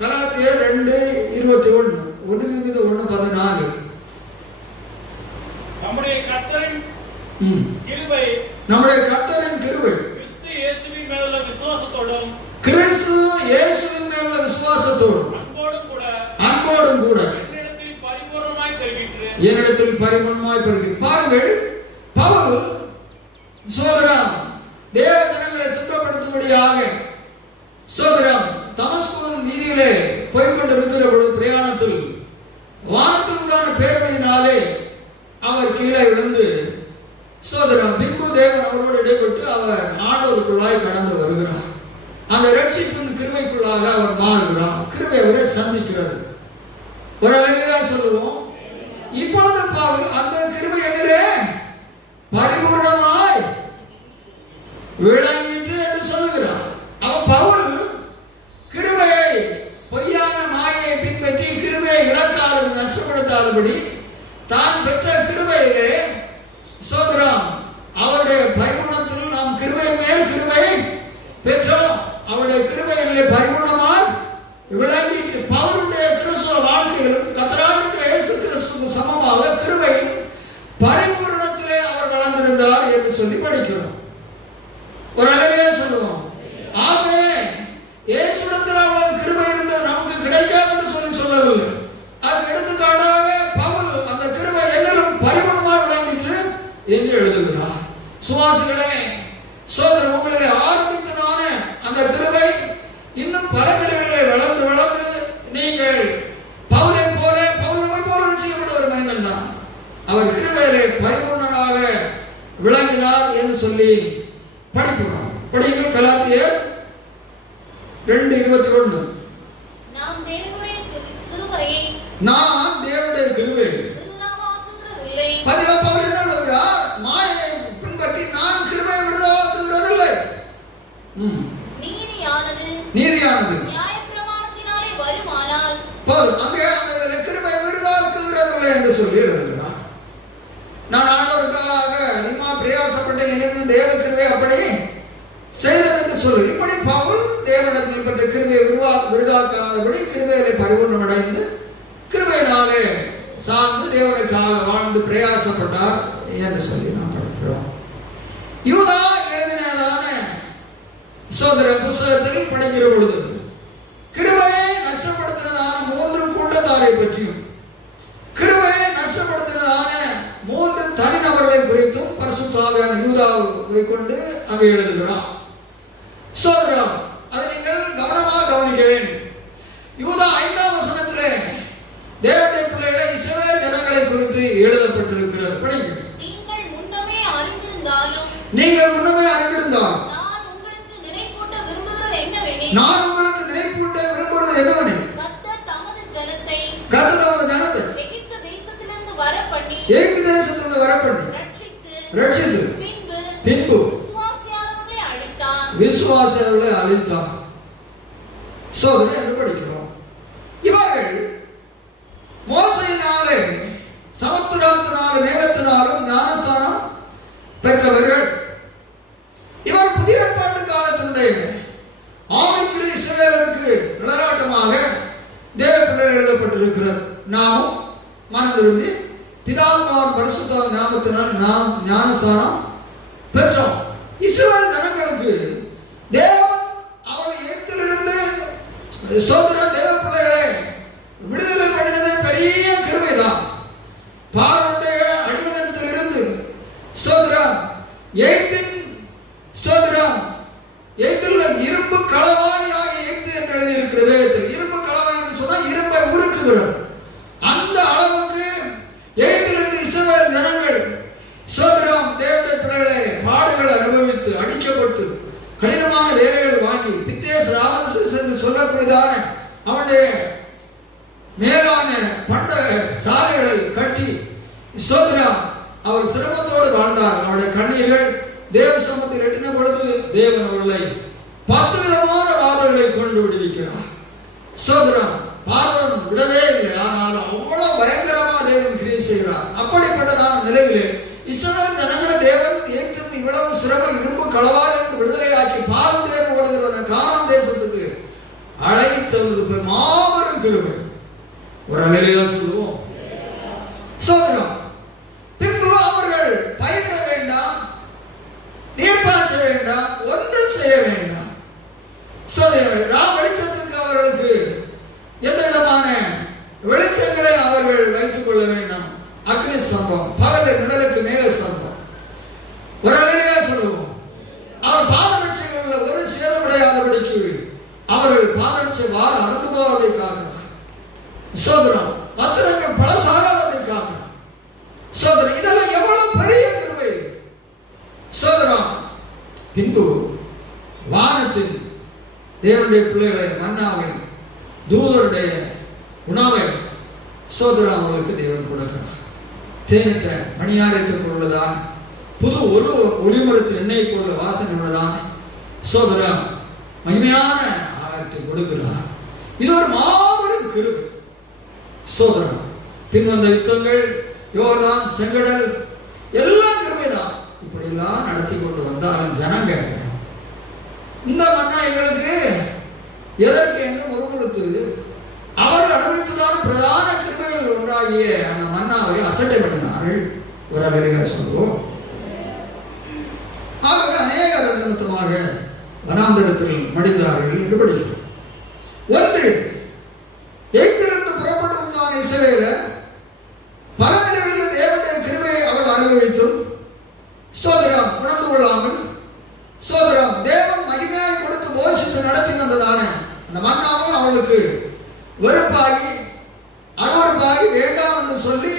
கலாத்தியர் 2:21, 1 தீமோத்தேயு 1:14. நம்முடைய கர்த்தரின் கிருபை கிறிஸ்து இயேசுவின் மேலுள்ள விசுவாசத்தோடும் அன்போடும் கூட என்னிடத்தில் பரிபூர்ணமாய் பெறுகிறது. பாருங்கள், பவுல் சோதரம் தேவ ஜனங்களை துன்பப்படுத்தும்படியாக சோதரம் தமஸ்குவின் வீதியிலே போய்கொண்டிருக்கிற பொழுது பிரயாணத்தில் வானத்தில் உண்டான பேரணியினாலே அவர் கீழே விழுந்து சோதரம் பின்பு தேவன் அவரோடு இடைப்பட்டு அவர் ஆண்டவருக்குள்ளாய் கடந்து வருகிறார். அந்த ரட்சிப்பின் கிருபைக்குள்ளாக அவர் மாறுகிறார். கிருபை அவரை சந்திக்கிறது. ஒரு அழகா சொல்லுவோம். இப்பொழுது பவுல் அந்த கிருபை எதிரே பரிபூர்ணமாய் விளங்கிற்று என்று சொல்லுகிறார். அவன் பவுல் கிருபையை பொய்யான மாயை பின்பற்றி கிருபையை இழக்காது நஷ்டப்படுத்தாதபடி தான் பெற்ற கிருபையிலே சோதரம் அவருடைய பரிபூர்ணத்தில் நாம் கிருபை மேல் கிருபை பெற்றோம். அவருடைய கிருபையிலே பரிபூர்ணமாய் விளங்கிட்டு பவுலுடைய கிறிஸ்துவ வாழ்க்கையிலும் கர்த்தராகிய இயேசு கிறிஸ்துவுக்கு சமமாக கிருபையின் பரிபூரணத்திலே அவர் வளர்ந்திருந்தார் என்று சொல்லி படிக்கிறோம். ஒரு அழகே சொல்லுவோம். ஆகவே இயேசுவிடத்தில் அவ்வளவு கிருபை இருந்தது நமக்கு கிடைக்காது என்று சொல்லவில்லை. அது எடுத்துக்காட்டாக பவுல் அந்த கிருபை என்னிலும் பரிபூர்ணமாக விளங்கிற்று என்று எழுதுகிறார். சுவாசிகளே, சோதரர் உங்களிலே ஆரம்பித்ததான அந்த கிருபை இன்னும் பல கிருபைகளை வளர்ந்து வளர்ந்து நீங்கள் பவுலை போல பவுலை போல ரட்சிக்கப்பட்ட ஒரு மனிதன் தான். அவர் கிருபையிலே பரிபூர்ணனாக விளங்கினார் என்று சொல்லி படிக்கிறோம். படியுங்கள் கலாத்தியர் 2:21. நாம் தேவனுடைய கிருபையை பவுல் என்ன சொல்கிறார்? மாயை பின்பற்றி நான் கிருபையை விருதாக்குகிறதில்லை. நீதியானது நியாயப்பிரமாணத்தினாலே வருமானால் அங்கே அந்த கிருபை விருதாக்குகிறதில்லை என்று சொல்லி எழுதுகிறார். நான் ஆண்டவருக்காக இம்மா பிரயாசப்பட்ட தேவ கிருபை அப்படி செய்தது என்று சொல்லு. இப்படி பவுல் தேவனிடத்தில் பெற்ற கிருபையை விருதாக்காதபடி கிருபையிலே பரிபூர்ணம் அடைந்து கிருபையினாலே சார்ந்து தேவனுக்காக வாழ்ந்து பிரயாசப்பட்டார் என்று சொல்லி நாம் படிக்கிறோம். யூதா எழுதினதான சோதர புஸ்தகத்தில் படிக்கிற பொழுது கிருபையை நஷ்டப்படுத்தினதான 3 கூட்டத்தாரை பற்றியும் கிருபையை நஷ்டப்படுத்தினதான 3 தனிநபர்களை குறித்தும் பரிசுத்த ஆவியானவர் யூதாவை கொண்டு அங்கே எழுதுகிறார். சோதரம் அதை நீங்கள் கவனமாக கவனிக்க வேண்டும். யூதா 5ஆம் வசனத்திலே தேவனுடைய பிள்ளைகளை இஸ்ரவேல் ஜனங்களை குறித்து எழுதப்பட்டிருக்கிறது. படிங்க. நீங்கள் முன்னமே அறிந்திருந்தால் நான் உங்களுக்கு நினைப்பூட்ட விரும்புவது என்னவெனில் கர்த்தர் தமது ஜனத்தை எகிப்து தேசத்திலிருந்து வரப்பண்ணி ரட்சித்து பின்பு விசுவாசியர்களை அழித்தார். சோதனை என்று படிக்கிறோம். இவர்கள் மோசையினாலே சமுத்திரத்தினாலும் மேகத்தினாலும் ஞானஸ்தானம் பெற்றவர்கள். இவர் புதிய ஏற்பாட்டு காலத்தினுடைய ஆவிக்குரிய இஸ்ரவேலருக்கு நிழலாட்டமாக தேவ பிள்ளைகள் எழுதப்பட்டிருக்கிறது. நாம் மனம் திரும்பி பிதாகுமாரன் பரிசுத்த நாமத்தினால் ஞானஸ்தானம் பெற்றோம். இஸ்ரவேல் ஜனங்களுக்கு தேவன் அவன் எகிப்திலிருந்து ஸ்தோத்திர தேவ பிள்ளைகளை விடுதலை பண்ணினது பெரிய கிருபைதான். பார்வோனுடைய அடிமைத்தனத்திலிருந்து ஸ்தோத்திரம் எகிப்தில் இரும்பு களவாயாக எகிப்து என்று எழுதியிருக்கிறது. இரும்பு களவாய் என்று சொன்னால் இரும்பை உருக்குகிறது. அந்த அளவுக்கு எகிப்திலிருந்து இஸ்ரவேல் ஜனங்கள் ஸ்தோத்திரம் தேவனுடைய பிள்ளைகளை பாடுகளை அனுபவித்து அடிக்கப்பட்டு கடினமான வேலைகள் வாங்கி பித்தேஸ் ராமசஸ் என்று சொல்லக்கூடியதான அவனுடைய மேலான பண்ட சாலைகளை கட்டி ஸ்தோத்திரம் அவர் சிரமத்தோடு வாழ்ந்தார். அவருடைய கண்ணீர்கள் தேவ சமூகத்தில் எட்டின பொழுது தேவன் அவர்களை 10 விதமான வாதங்களை கொண்டு விடுவிக்கிறார். ஸ்தோத்திரம் பார்வன் விடவே இல்லை. ஆனால் அவ்வளவு பயங்கரமா தேவன் கிரியை செய்கிறார். அப்படிப்பட்டதான நிலையிலே இஸ்ரவேல் ஜனங்களை தேவன் ஏற்கும் இவ்வளவு சிரமம் இரும்பு களவாயிலிருந்து விடுதலையாக்கி பாலும் தேவன் ஓடுகிற கானான் தேசத்துக்கு அழைத்தது மாபெரும் கிருபை. ஒரு நிலையில சொல்லுவோம். ஸ்தோத்திரம். பின்பு அவர்கள் பயிரிட வேண்டாம், நீர்ப்பாய்ச்ச வேண்டாம், ஒன்றும் செய்ய வேண்டாம். வெளிச்சத்துக்கு அவர்களுக்கு எந்த விதமான வெளிச்சங்களை அவர்கள் வைத்துக் கொள்ள வேண்டாம். அக்னி ஸ்தம்பம், பகலில் நிழலுக்கு மேக ஸ்தம்பம். ஒரு நிலையா சொல்லுவோம். அவர் பாதரட்சைகளில் ஒரு சேதமடையாதபடிக்கு அவர்கள் பாதரட்சை வார நடந்து போவதை காக்கிறார். சோதரம் வஸ்திரங்கள் பழசாகாததை காக்கிறார். சோதரம் இதெல்லாம் எவ்வளவு பெரிய கிருபை. சோதரம் பின்பு வானத்தில் தேவனுடைய பிள்ளைகளை மன்னாவை தூதருடைய உணவை சோதரம் அவர்களுக்கு தேவன் கொடுக்கிறார். தேனற்ற பணியாரத்திற்கு உள்ளதான் புது ஒரு ஒளிமரத்தில் எண்ணெய் போல வாசனை உள்ளதான் சோதரம் மகிமையான ஆகாரத்தை கொடுக்கிறார். இது ஒரு மாபெரும் கிருபை. சோதரம் பின்வந்த யுத்தங்கள், யோர்தான், செங்கடல் எல்லாம் கிருபைதான். இப்படி எல்லாம் நடத்தி கொண்டு வந்தாலும் ஜனங்க இந்த மன்னா எங்களுக்கு எதற்கு என்று முறுமுறுத்து அவர்கள் அனுபவித்ததான பிரதான கிருபைகள் ஒன்றாகிய அந்த மன்னாவை அசட்டை பண்ணினார்கள். ஒரு அழகாக சொல்லுவோம். ஆகவே அநேக நிமித்தமாக வனாந்தரத்தில் மடிந்தார்கள் என்று படிக்கிறோம். ஒன்று, எகிப்திலிருந்து புறப்பட்டு வந்தான இஸ்ரவேலர் பல நிலைகளில் தேவனுடைய கிருபையை அவர்கள் அனுபவித்தும் ஸ்தோத்திரம் உணர்ந்து கொள்ளாமல் ஸ்தோத்திரம் தேவன் மகிமையாய் கொடுத்து போஷித்து நடத்தி வந்ததான அந்த மன்னாவும் அவளுக்கு வெறுப்பாகி அருவருப்பாகி வேண்டாம் என்று சொல்லி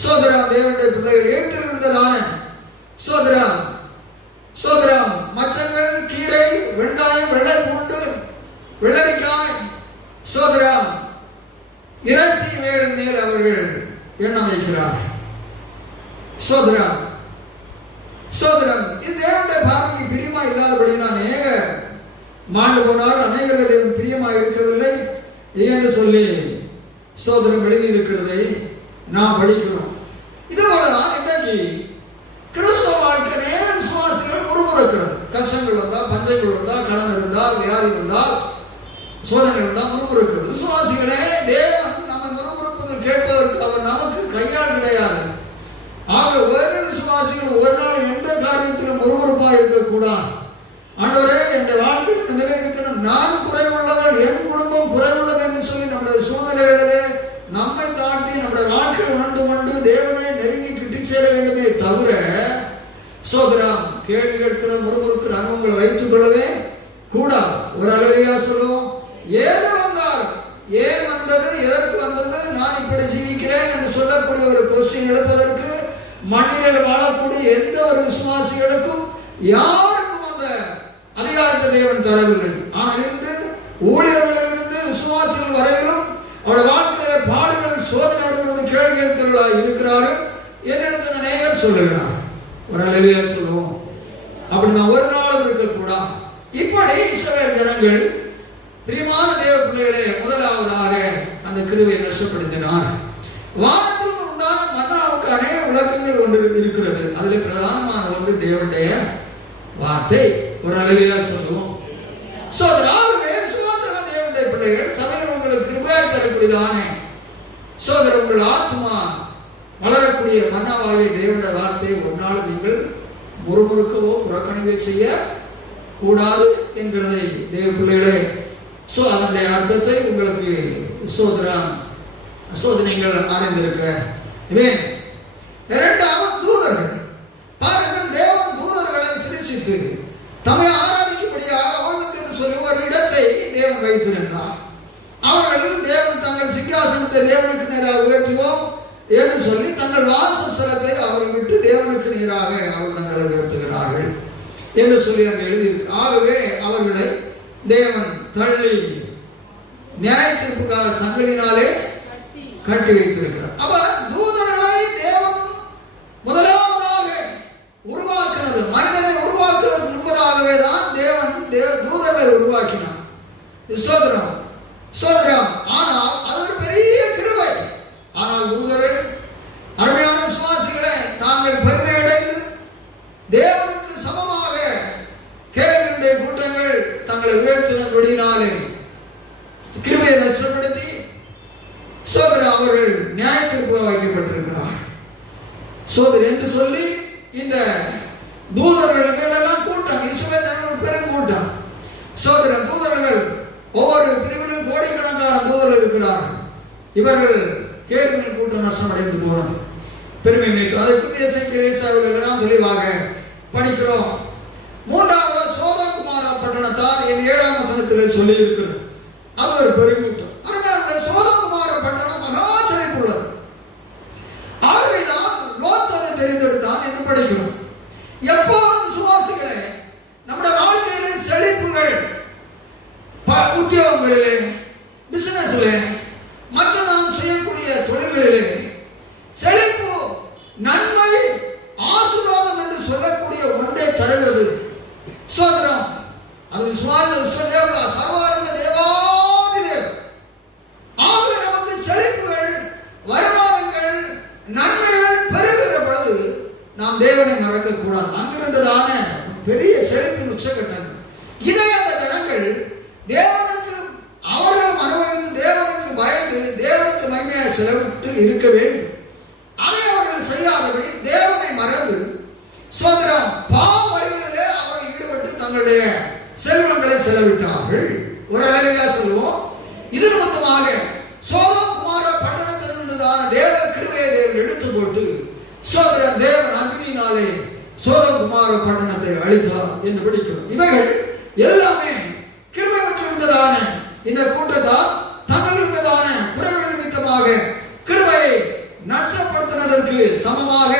ஸ்தோத்திரம் தேவனுடைய பிள்ளைகள் எகிப்தில் இருந்ததான ஸ்தோத்திரம் மச்சங்கள், கீரை, வெங்காயம், வெள்ளை பூண்டு, வெள்ளரிக்காய், ஸ்தோத்திரம் இறைச்சி மேல் அவர்கள் எண்ணம் வைக்கிறார். ஸ்தோத்திரம் இது தேவனுடைய பார்வைக்கு பிரியமா இல்லாதபடினா அநேக மாண்டு போனால் அநேகர்கள் தேவன் பிரியமா இருக்கவில்லை என்று சொல்லி ஸ்தோத்திரம் எழுதி இருக்கிறதை நாம் படிக்கிறோம். இது போலதான் இன்றைக்கு கிறிஸ்தவ வாழ்க்கை நேர விசுவாசிகள் முறுமுறுக்கிறது. கஷ்டங்கள் வந்தால், பஞ்சங்கள் வந்தால், கடன் இருந்தால், வியாதி வந்தால், சோதனை இருந்தால் முறுமுறுக்கிறது. விசுவாசிகளே, தேவன் நம்ம முறுமுறுப்பதை கேட்பதற்கு அவர் நமக்கு கையால் கிடையாது. ஆக ஒரு விசுவாசிகள் ஒரு நாள் எந்த காரியத்திலும் முறுமுறுப்பாக இருக்கக்கூடாது. ஆண்டவரே, என் வாழ்க்கையில் நிலை இருக்கணும், நான் குறைவுள்ளவன், என் குடும்பம் குறைவுள்ளது என்று சொல்லி நம்முடைய சூழ்நிலைகளிலே நம்மை தாண்டி நம்முடைய வாழ்க்கையை உணர்ந்து கொண்டு தேவனை நெருங்கி கிட்டி சேர வேண்டுமே தவிர, ஸ்தோத்திரம், கேள்வி கேட்கிற முறுமுறுக்கிற அனுபவங்களை வைத்துக் கொள்ளவே கூடாது. ஒரு அல்லேலூயா சொல்லுவோம். ஏது வந்தால், ஏன் வந்தது, எதற்கு வந்தது, நான் இப்படி ஜீவிக்கிறேன் என்று சொல்லக்கூடிய ஒரு கொஸ்டின் எடுப்பதற்கு மண்ணில் வாழக்கூடிய எந்த ஒரு விசுவாசிகளுக்கும் யாருக்கும் அந்த அதிகாரத்தை தேவன் தரவில்லை. ஆனால் இன்று ஊழியர்களிலிருந்து விசுவாசிகள் வரையிலும் அவருடைய வாழ்க்கையில பாடுகள், சோதனைகள், கேள்வி கேட்கிறவர்களாக இருக்கிறார்கள். என்னிடத்தில் அந்த நேயர் சொல்லுகிறார். ஒரு அல்லேலூயா சொல்லுவோம். அப்படி நான் ஒரு நாளும் இருக்கக்கூடாது. இப்படி இஸ்ரவேல் ஜனங்கள், பிரியமான தேவ பிள்ளைகளே, முதலாவதாக அந்த கிருபையை நஷ்டப்படுத்தினார். வானத்தில் உண்டான மன்னாவுக்கு அநேக விளக்கங்கள் ஒன்று இருக்கிறது. அதில் பிரதானமான ஒன்று தேவனுடைய வார்த்தை. ஒரு அல்லேலூயா சொல்லுவோம். சோதராகவே விசுவாசமான தேவனுடைய பிள்ளைகள், சபையில் உங்களுக்கு கிருபையாய் தரக்கூடியதானே சோதரர் உங்கள் ஆத்மா வளரக்கூடிய மன்னாவாகிய தேவனுடைய வார்த்தை ஒரு நாள் நீங்கள் முறுமுறுக்கவோ புறக்கணிக்கவோ செய்ய கூடாது என்கிறதை தேவ பிள்ளைகளே, அதனுடைய அர்த்தத்தை உங்களுக்கு சோதனைகள் அறிந்திருக்க. இரண்டாவது தூதர்கள். பாருங்கள், தேவன் தூதர்களை சிருஷ்டித்து தம்மை ஆராதிக்கும்படியாக அவர்களுக்கு என்று சொல்லி ஒரு இடத்தை தேவன் வைத்திருந்தார். அவர்கள் தேவன் தங்கள் சிங்காசனத்தை தேவனுக்கு நேராக உயர்த்துவோம் என்று சொல்லி தங்கள் வாசஸ்தலத்தை அவர்கள் விட்டு தேவனுக்கு நேராக அவர்கள் தங்களை உயர்த்துகிறார்கள் என்று சொல்லி அங்கு எழுதியிருக்கு. ஆகவே அவர்களை தேவன் தள்ளி நியாய தீர்ப்புக்காக சங்கலினாலே கட்டி வைத்திருக்கிறார். அப்ப தூதர்களை தேவன் முதலாவதாக உருவாக்கினது, மனிதனை உருவாக்குவதற்கு முன்பதாகவே தான் தேவன் தூதர்களை உருவாக்கினார். ஸ்தோத்திரம், ஸ்தோத்திரம். ஆனால் அது ஒரு பெரிய கிருபை. ஆனால் தூதர்கள், அருமையான விசுவாசிகளை, நாங்கள் பெருமை அடைந்து தேவனுக்கு சமமாக கேள்வியுடைய கூட்டங்கள் தங்களை உயர்த்தினபடினாலே கிருபையை நஷ்டப்படுத்தி சோதரர் அவர்கள் நியாயத்திற்கு வைக்கப்பட்டிருக்கிறார். சோதரர் என்று சொல்லி இந்த தூதர்கள் எல்லாம் கூட்டம், இஸ்ரவேல் ஜனங்கள் பெரும் கூட்டம். சோதரர் தூதர்கள் ஒவ்வொரு பிரிவிலும் கோடிக்கணக்கான தூதர்கள் இருக்கிறார்கள். இவர்கள் கேள்வியின் கூட்டம் நஷ்டமடைந்து போனது. பெருமை மீட்டு அதை புதிய எல்லாம் தெளிவாக படிக்கிறோம். மூன்றாவது சோதோம் பட்டணத்தார் என் 7ஆம் வசனத்தில் சொல்லி இருக்கிறது. அது ஒரு பெருங்கூட்டம். சோதோம் பட்டணம் மகா சிறைக்குள்ளது. ஆகவேதான் லோத் அதை தெரிந்தெடுத்தான் என்று படிக்கிறோம். எப்போது விசுவாசிகளே நம்முடைய வாழ்க்கையிலே செழிப்புகள், உத்தியோகங்களிலே, பிசினஸ்ல, மற்ற நாம் செய்யக்கூடிய தொழில்களிலே செழிப்பு, நன்மை, ஆசீர்வாதம் என்று சொல்லக்கூடிய ஒன்றை தருவது ஸ்தோத்திரம். அது சர்வாரம்ப தேவாதிதேவ். ஆக நமக்கு செழிப்புகள், வருமானங்கள், நன்மைகள் பெருகிற பொழுது நாம் தேவனை மறக்க கூடாது. அங்கிருந்ததான பெரிய செழிப்பின் உச்சகட்டங்கள். இதை அந்த ஜனங்கள் தேவனுக்கு அவர்களும் அனுபவித்து தேவனுக்கு பயந்து தேவனுக்கு மகிமையாக செலவிட்டு இருக்க வேண்டும். அதை அவர்கள் செய்யாதபடி தேவனை மறந்து சோதரம் பாவ வழிகளிலே அவர்கள் ஈடுபட்டு தங்களுடைய செல்வங்களை செலவிட்டார்கள். ஒரு அல்லேலூயா சொல்லுவோம். இது நிமித்தமாக சோதோம் குமார பட்டணத்திலிருந்ததான தேவ கிருபையை தேவன் எடுத்து போட்டு சோதரன் தேவன் அக்னியினாலே சோதோம் குமார பட்டணத்தை அழித்தார் என்று படிக்கிறோம். இவைகள் எல்லாமே கிருபை பெற்றிருந்ததான இந்த கூட்டத்தால் தங்கள் இருந்ததான குறைகள் நிமித்தமாக கிருபையை நஷ்டப்படுத்தினதற்கு சமமாக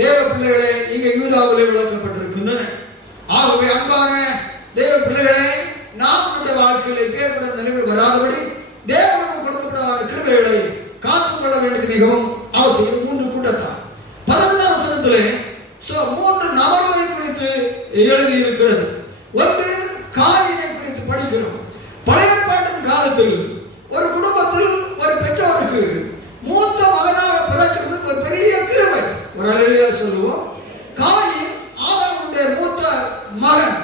தேவ பிள்ளைகளே இங்கே யூதாவிலே விளக்கப்பட்டிருக்கின்றன. ஆகவே அன்பான தேவ பிள்ளைகளே, நாம் நம்முடைய வாழ்க்கையிலே பேர்பட நினைவில் வராதபடி தேவனுக்கு கொடுக்கப்பட்ட கிருபைகளை காத்துக்கொள்ள வேண்டியது மிகவும் அவசியம். 3 கூட்டத்தார் 11ஆம் வசனத்திலே 3 நபர்களை குறித்து எழுதி இருக்கிறது. ஒன்று காயினை குறித்து படிக்கிறோம். பழைய ஏற்பாட்டின் காலத்தில் ஒரு குடும்பத்தில் ஒரு பெற்றோருக்கு மூத்த மகனாக பிறக்கிறது ஒரு பெரிய கிருபை. ஒரு அல்லேலூயா சொல்லுவோம். காயின் ஆதாமுடைய மூத்த மகன்.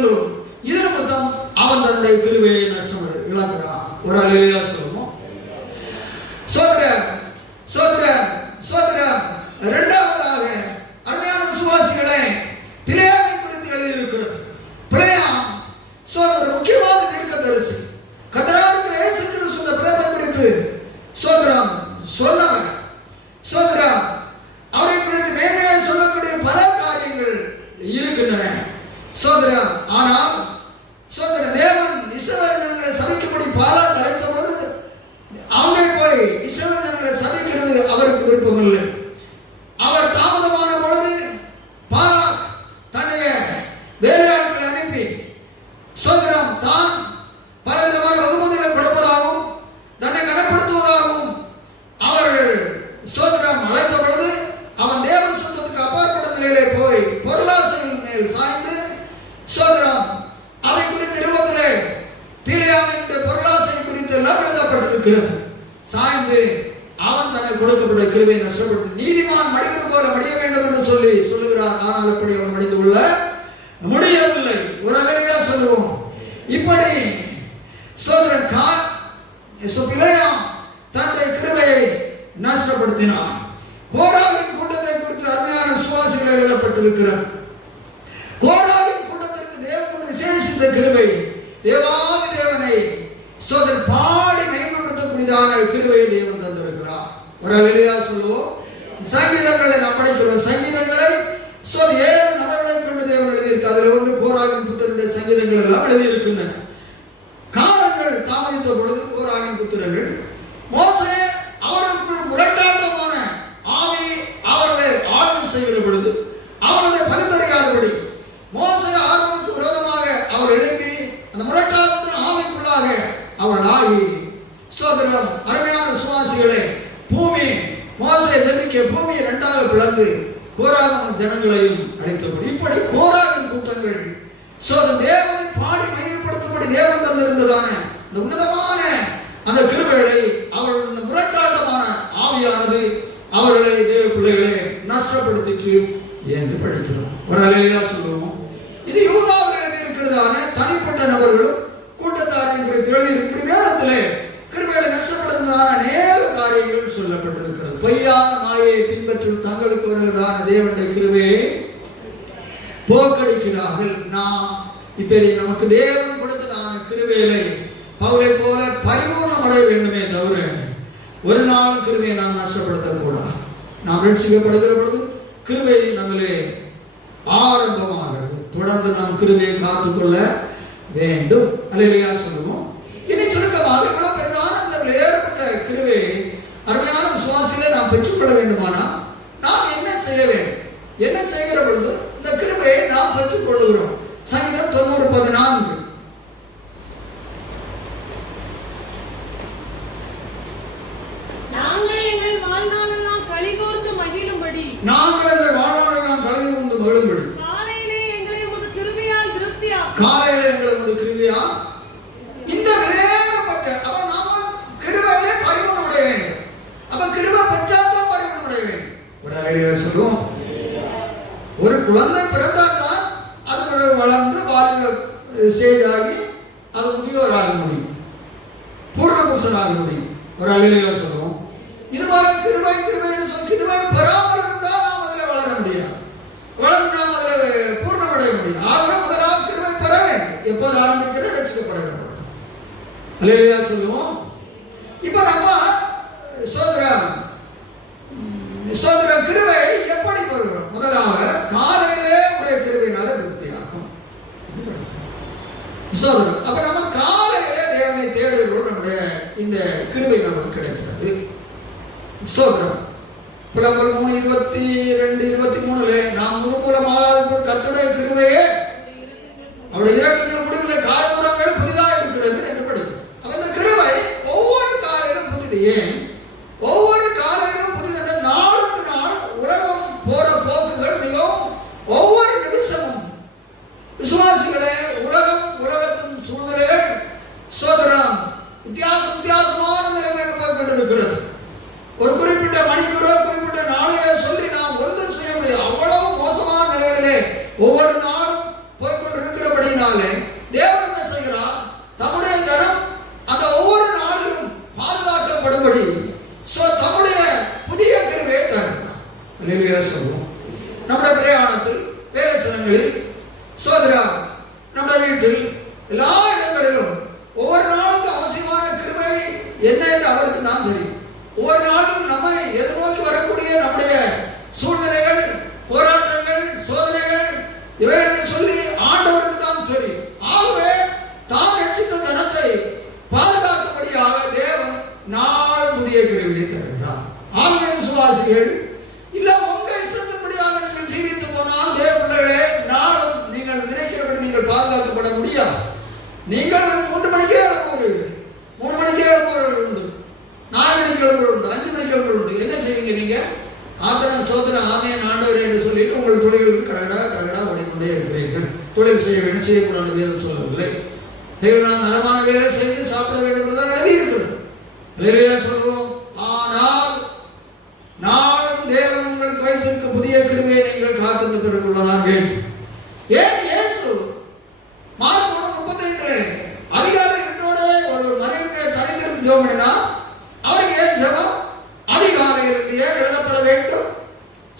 சொல்லும். இது நிமித்தம் அவன் தன்னுடைய கிருபையை நஷ்டம் இழக்கிறான். ஒரு அல்லேலூயா சொல்லுவோம். சோதரன் சோதரன் சோதரன். இரண்டாவதாக அருமையான விசுவாசிகளே, பிலேயாமை குறித்து எழுதியிருக்கிறது. பிலேயாம் சோதரன் முக்கியமான தீர்க்கதரிசி. கர்த்தராகிய இயேசு கிறிஸ்து சொன்ன பிலேயாமை குறித்து சோதரன் சொன்னவர். சோதரன் அவரை குறித்து மேன்மையாக சொல்லக்கூடிய பல காரியங்கள் இருக்கின்றன. சோதரன் ஆனால் சோதரன் தேவன் இஸ்ரவேல் ஜனங்களை சபிக்கும்படி பாலாக் அழைத்த போது அவனை போய் இஸ்ரவேல் ஜனங்களை சபிக்கிறது அவருக்கு விருப்பமில்லை. அவர் தாமதமான பொழுது பாலாக் தன்னுடைய வேலையாட்களை அனுப்பி சோதரம் தான் பலவிதமான வெகுமதிகளை கொடுப்பதாகவும் தன்னை கனப்படுத்துவதாகவும் அவர்கள் சோதரம் அழைத்த பொழுது அவன் தேவ சொந்தத்துக்கு அப்பாற்பட்ட நிலையிலே போய் பொருளாசையின் மேல் சாய்ந்து சோதரம் அதை குறித்து நிறுவத்திலே பிலேயாமின் பொருளாசை குறித்து எல்லாம் எழுதப்பட்டிருக்கிறது. சாய்ந்து அவன் தனக்கு கொடுக்கப்பட்ட கிருபையை நஷ்டப்படுத்தி நீதிமான் மடிவது போல மடிய வேண்டும் என்று சொல்லுகிறார். ஆனால் அப்படி அவன் மடிந்து கொள்ள முடியவில்லை. ஒரு அல்லேலூயா சொல்லுவோம். இப்படி ஸ்தோத்திரம் பிலேயாம் தன்னுடைய கிருபையை நஷ்டப்படுத்தினான். கோராகின் கூட்டத்தை குறித்து அருமையான விசுவாசிகள் எழுதப்பட்டிருக்கிறார். கோராகின் கூட்டத்திற்கு தேவன் விசேஷித்த கிருபை, தேவாதி தேவனை ஸ்தோத்திரம் பாடி மேம்படுத்தக்கூடியதான கிருபையை தேவன் தந்திருக்கிறார். ஒரு அல்லேலூயா சொல்லுவோம். சங்கீதங்களை நாம் படிக்கிறோம். சங்கீதங்களை 7 நபர்களை கொண்டு தேவன் எழுதியிருக்கு. அதில் ஒன்று கோராகின் புத்திரனுடைய சங்கீதங்கள் எல்லாம் எழுதியிருக்கின்றன. காலங்கள் தாமதித்த பொழுது கோராகின் புத்திரர்கள் மோசே அவருக்குள் முரட்டாட்டமான ஆவி அவர்களை ஆளுகை செய்கிற பொழுது அவர்களை பரிந்துரையாதபடி மோசே ஆர்வனுக்கு விரோதமாக அவர் எழுப்பி அந்த முரட்டாட்டத்தின் ஆவிக்குள்ளாக அவள் ஆகி ஸ்தோத்திரம் அருமையான விசுவாசிகளே, பூமி மோசே ஜெபிக்க பூமி 2ஆக பிளந்து கோராகின் ஜனங்களையும் அழைத்தபடி இப்படி கோராகின் கூட்டங்கள் தேவனை பாடி மையப்படுத்தபடி தேவன் தந்திருந்ததான இந்த உன்னதமான அந்த கிருபைகளை அவள் முரட்டாட்டமான ஆவியானது அவர்களை தேவ பிள்ளைகளை நஷ்டப்படுத்திட்டு என்று படிக்கிறோம். ஒரு அல்லேலூயா சொல்லுவோம். இது யூதாவில் எழுதியிருக்கிறதான தனிப்பட்ட நபர்களும் கூட்டத்தாரின் குறித்து எழுதியிருக்கிற நேரத்திலே கிருபைகளை நஷ்டப்படுத்துவதான அநேக காரியங்கள் சொல்லப்பட்டிருக்கிறது. பொய்யான மாயை பின்பற்றும் தங்களுக்கு வருகிறதான தேவனுடைய கிருபையை போக்கடிக்கிறார்கள். நாம் இப்ப நமக்கு தேவன் கொடுத்ததான கிருபைகளை பவுலை போல பரிபூர்ணம் அடைய வேண்டுமே தவிர ஒரு நாள் கிருபையை நாம் நஷ்டப்படுத்தக்கூடாது. நாம் ரட்சிக்கப்படுகிற பொழுது கிருபை நம்மளே ஆரம்பமாகிறது. தொடர்ந்து நாம் கிருபையை காத்துக்கொள்ள வேண்டும். அல்லேலூயா சொல்லுவோம். இனி சுருக்கமாக இவ்வளவு பெரிதான அந்த ஏற்பட்ட கிருபை அருமையான விசுவாசிகளை நாம் பெற்றுக்கொள்ள வேண்டுமானா நாம் என்ன செய்ய வேண்டும்? என்ன செய்கிற பொழுது இந்த கிருபையை நாம் பெற்றுக் கொள்ளுகிறோம்? சங்கீதம் 90:14. நாங்கள் எங்கள் வாழ்நாளெல்லாம் களிகூர்ந்து மகிழும்படி காலையிலே எங்களை உமது கிருபையால் திருப்தியாக்கும். இந்த வேறுபட்ட அப்ப நாம கிருபையிலே பரிபூர்ணம் அடைய வேண்டும். அப்ப கிருபை பெற்றால்தான் பரிபூர்ணம் அடைய வேண்டும். ஒரு அல்லேலூயா சொல்லுவோம். ஒரு குழந்தை பிறந்தால்தான் அது வளர்ந்து வாலிப ஸ்டேஜ் ஆகி அது முதியோராக முடியும், பூர்ண புருஷனாக முடியும். ஒரு அல்லேலூயா சொல்லுவோம். இது மாதிரி கிருபை பெறாமல் இருந்தால் நாம் அதில் வளர முடியாது. வளர்ந்து நாம் அதில் பூர்ணமடைய முடியும். ஆகவே முதலாவது கிருபை பெற வேண்டும். எப்போது ஆரம்பிக்கிற ரட்சிக்கப்பட வேண்டும். அல்லேலூயா சொல்லுவோம். இப்ப நம்ம ஸ்தோத்திரம் கிருபை எப்படி பெறுகிறோம்? முதலாவது காலையிலே உடைய கிருபையினால திருப்தியாகும். அப்ப நம்ம காலையிலே தேவனை தேடுகிறோம். நம்முடைய இந்த கிருபை நமக்கு கிடைக்கிறது. ஸ்தோத்திரம். புலம்பல் 3:22-23 நாம் முழுமூலமாக கர்த்தருடைய கிருபையே அவருடைய இரக்கங்கள் முடிவில் காலதூரங்கள் புதிதாக இருக்கிறது என்று படிக்கும். அப்ப இந்த கிருபை ஒவ்வொரு காலையிலும் புதிது. ஏன் ஒவ்வொரு காலையிலும் புதிது? நாளுக்கு நாள் உலகம் போற போக்குகள் மிகவும் ஒவ்வொரு நிமிஷமும் விசுவாசிகளே உலகத்தின் சூழ்நிலைகள் சோதரம் வித்தியாசமான நிலைமைகள் போய் கொண்டிருக்கிறது. ஒரு குறிப்பிட்ட மணிக்கூட குறிப்பிட்ட நாளைய சொல்லி நாம் ஒன்றும் செய்ய முடியாது. அவ்வளவு அப்படியானாலே தேவன் என்ன செய்கிறார்? தம்முடைய ஜனம் அந்த ஒவ்வொரு நாளிலும் பாதுகாக்கப்படும்படி தம்முடைய புதிய கிருபையை தருகிறார். சொல்லுவோம், நம்முடைய பிரயாணத்தில், வேலை ஸ்தலங்களில், சோதரா நம்முடைய வீட்டில், எல்லா இடங்களிலும் ஒவ்வொரு நாளுக்கு அவசியமான கிருபை என்ன என்று அவருக்கு தான் தெரியும். ஒவ்வொரு நாளும் நம்மை எதிர்நோக்கி வரக்கூடிய நம்முடைய சூழ்நிலைகள், போராட்டங்கள், சோதனைகள் இவை என்று சொல்லி ஆண்டவருக்கு தான் தெரியும். ஆகவே தான் ரட்சித்த ஜனத்தை பாதுகாக்கும்படியாக தேவன் நாளும் புதிய கிருபையை தருகிறார். ஆகவே விசுவாசிகள், இல்ல உங்க இஷ்டத்தின்படியாக நீங்கள் ஜீவித்து போனால் தேவ பிள்ளைகளே, நாளும் நீங்கள் நினைக்கிறபடி நீங்கள் பாதுகாக்கப்பட முடியாது. நீங்கள் 3 மணிக்கே எழுப்புவீர்கள், 3 மணிக்கே எழுப்புவர்கள் உண்டு, 4 மணிக்கு எழுப்புவர்கள் உண்டு, 5 மணிக்கு எழுப்புவர்கள் உண்டு. என்ன செய்வீங்க நீங்க? ஆத்தன சோதனை ஆமையன் ஆண்டவர் என்று சொல்லிட்டு உங்கள் தொழில்களுக்கு கடகடா ஓடிக்கொண்டே இருக்கிறீர்கள். தொழில் செய்ய வேண்டும், செய்யக்கூடாது வேதம் சொல்லவில்லை. நான் நலமான வேலை செய்து சாப்பிட வேண்டும் என்றுதான் எழுதி இருக்கிறது. சொல்வோம், ஆனால் நாளும் தேவன் உங்களுக்கு வைத்திருக்க புதிய கிருபையை நீங்கள் காத்திருந்த பிறகுள்ளதான் வேண்டும். ஏன் இயேசு மார்க் 35 அதிகாலை என்னோட ஒரு மனைவியை தனித்திருந்து ஜெபம் பண்ணினா அவருக்கு ஏன் ஜெபம்? அதிகாலையிலிருந்து ஏன் எழுதப்பட வேண்டும்?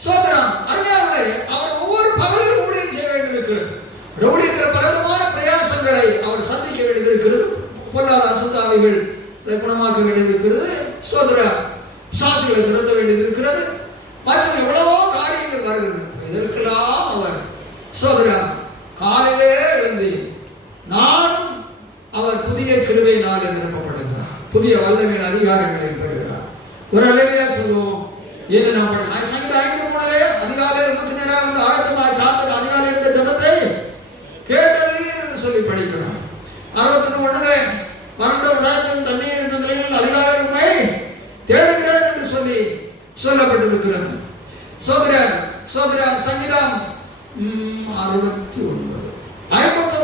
சோதரம் அருமையானவர்களே, அவர் ஒவ்வொரு பகலிலும் ஊழியம் செய்ய வேண்டியிருக்கிறது. ஊழியத்தில் பலவிதமான பிரயாசங்களை அவர் சந்திக்க வேண்டியிருக்கிறது. பொல்லாத அசுத்தாவிகள் குணமாக்க வேண்டியிருக்கிறது. சோதர சாட்சிகளை திறத்த வேண்டியிருக்கிறது. மற்றும் எவ்வளவோ காரியங்கள் வருகிறது. இதற்கெல்லாம் அவர் சோதரா காலையிலே எழுந்து நானும் அவர் புதிய கிருபையினால் நிரப்பப்படுகிறார். புதிய வல்லமையின் அதிகாரங்களை பெறுகிறார். ஒரு அலையா சொல்லுவோம். என்ன நம்ம சங்கீதம் 5:3 அதிகாலை நமக்கு நேரம் வந்து ஆயத்தமாய் காத்தல் அதிகாலை இருந்த ஜபத்தை கேட்டறியீர் என்று சொல்லி படிக்கிறோம். 61 வறண்ட உலகத்தின் தண்ணீர் என்ற நிலையில் அதிகாலை உண்மை தேடுகிறேன் என்று சொல்லி சொல்லப்பட்டிருக்கிறது. சோதர சங்கீதம் 69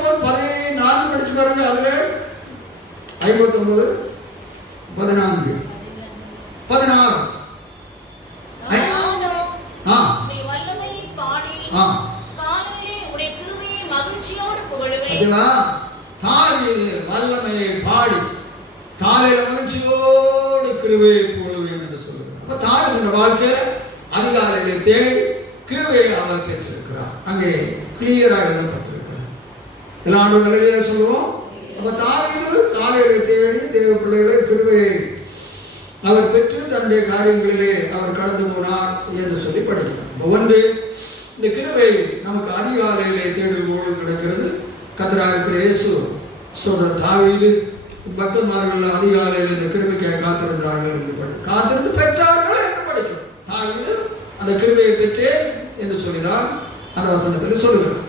59:14 படிச்சு பாருங்க. அதுல 59:14 16 வல்லமையை பாடி காலையில மகிழ்ச்சியோடு கிருபையை போடுவேன் என்று சொல்லுவேன். அப்ப தாவீது வாழ்க்கையில அதிகாலையிலே தேடி கிருபையை அவர் பெற்றிருக்கிறார். அங்கே கிளியராக எழுதப்பட்டிருக்கிறார். எல்லாரும் நல்ல சொல்லுவோம். அப்ப தாவீது காலையில தேடி தேவ பிள்ளைகளை கிருபையை அவர் பெற்று தன்னுடைய காரியங்களிலே அவர் கடந்து போனார் என்று சொல்லி படிக்கிறார். ஒன்று, இந்த கிருபை நமக்கு அதிகாலையிலே தேடுவோடு கிடைக்கிறது. கர்த்தராக இருக்கிற இயேசு சொல்ற தாவீது பக்தமார்கள் அதிகாலையில் இந்த கிருபைக்காக காத்திருந்தார்கள் என்று காத்திருந்து பெற்றார்கள் என்று படிக்கிறோம். தாவீது அந்த கிருபையை பெற்றேன் என்று சொல்லினார். அந்த வசனத்தில் சொல்லுகிறார்.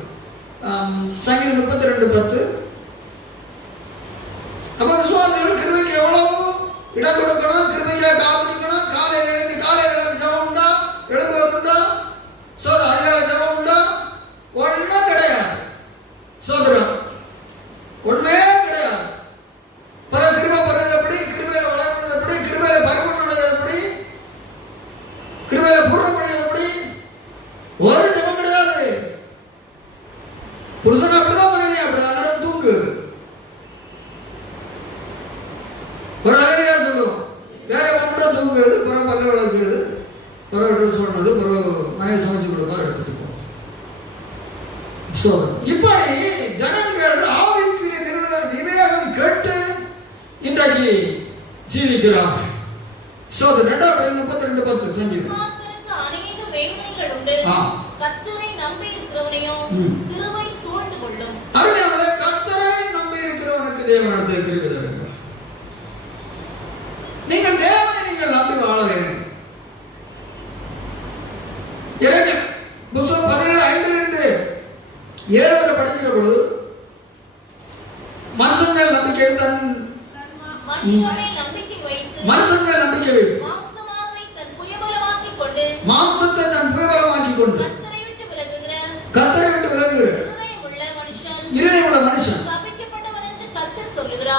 சங்கீதம் 32:10. அப்ப விசுவாசிகள் கிருபைக்கு எவ்வளவு இடம் கொடுக்கணும், கிருபைக்காக காத்திருக்கணும். காலையில் எழுந்து ஜபம் உண்டா, எழுப்புவதுண்டா, அதிகாலை ஜபம் உண்டா? ஒன்றும் கிடையாது. சோதரம் ஒண்ணுமே கிடையாது. பல கிருபை பெறுவது எப்படி, கிருபையில வளர்வது எப்படி, கிருபையில பரிபூர்ணம் அடைவது எப்படி, கிருபையில பூர்ணமடைவது எப்படி? ஒரு ஜபம் கிடையாது. புருஷன் அப்படிதான் பண்ணி அப்படிதான் நடந்து தூங்கு. ஒரு அழகையா சொல்லுவோம். வேற ஒன்றும் தூங்குறது, பிறகு பல்ல வளர்க்கிறது, பிறகு ட்ரெஸ் பண்ணது, பிறகு மனைவி சமைச்சு கொடுப்பா எடுத்துட்டு போகும். இப்படி ஜனங்கள் ஆவிக்குரிய நிறுவனர் விவேகம் கேட்டு இன்றைக்கு ஜீவிக்கிறார்கள். 2:32 சங்கீதம். அநேக வேதனைகள் உண்டு, கர்த்தரை நம்பி இருக்கிறவனையோ கிருபை சூழ்ந்து கொள்ளும். அருமையானவர்களே, கர்த்தரை நம்பி இருக்கிறவனுக்கு தேவனிடத்தில் கிருபை தருகிறார். நீங்கள் தேவனை நீங்கள் நம்பி வாழ வேண்டும். எரேமியா புத்தகம் 17:5-7 படிக்கிற பொழுது மனுஷன் மேல் நம்பிக்கை வைத்து மாம்சத்தை தன் புயபலமாக்கி கொண்டு கர்த்தரை விட்டு விலகுகிற இருதயமுள்ள மனுஷன்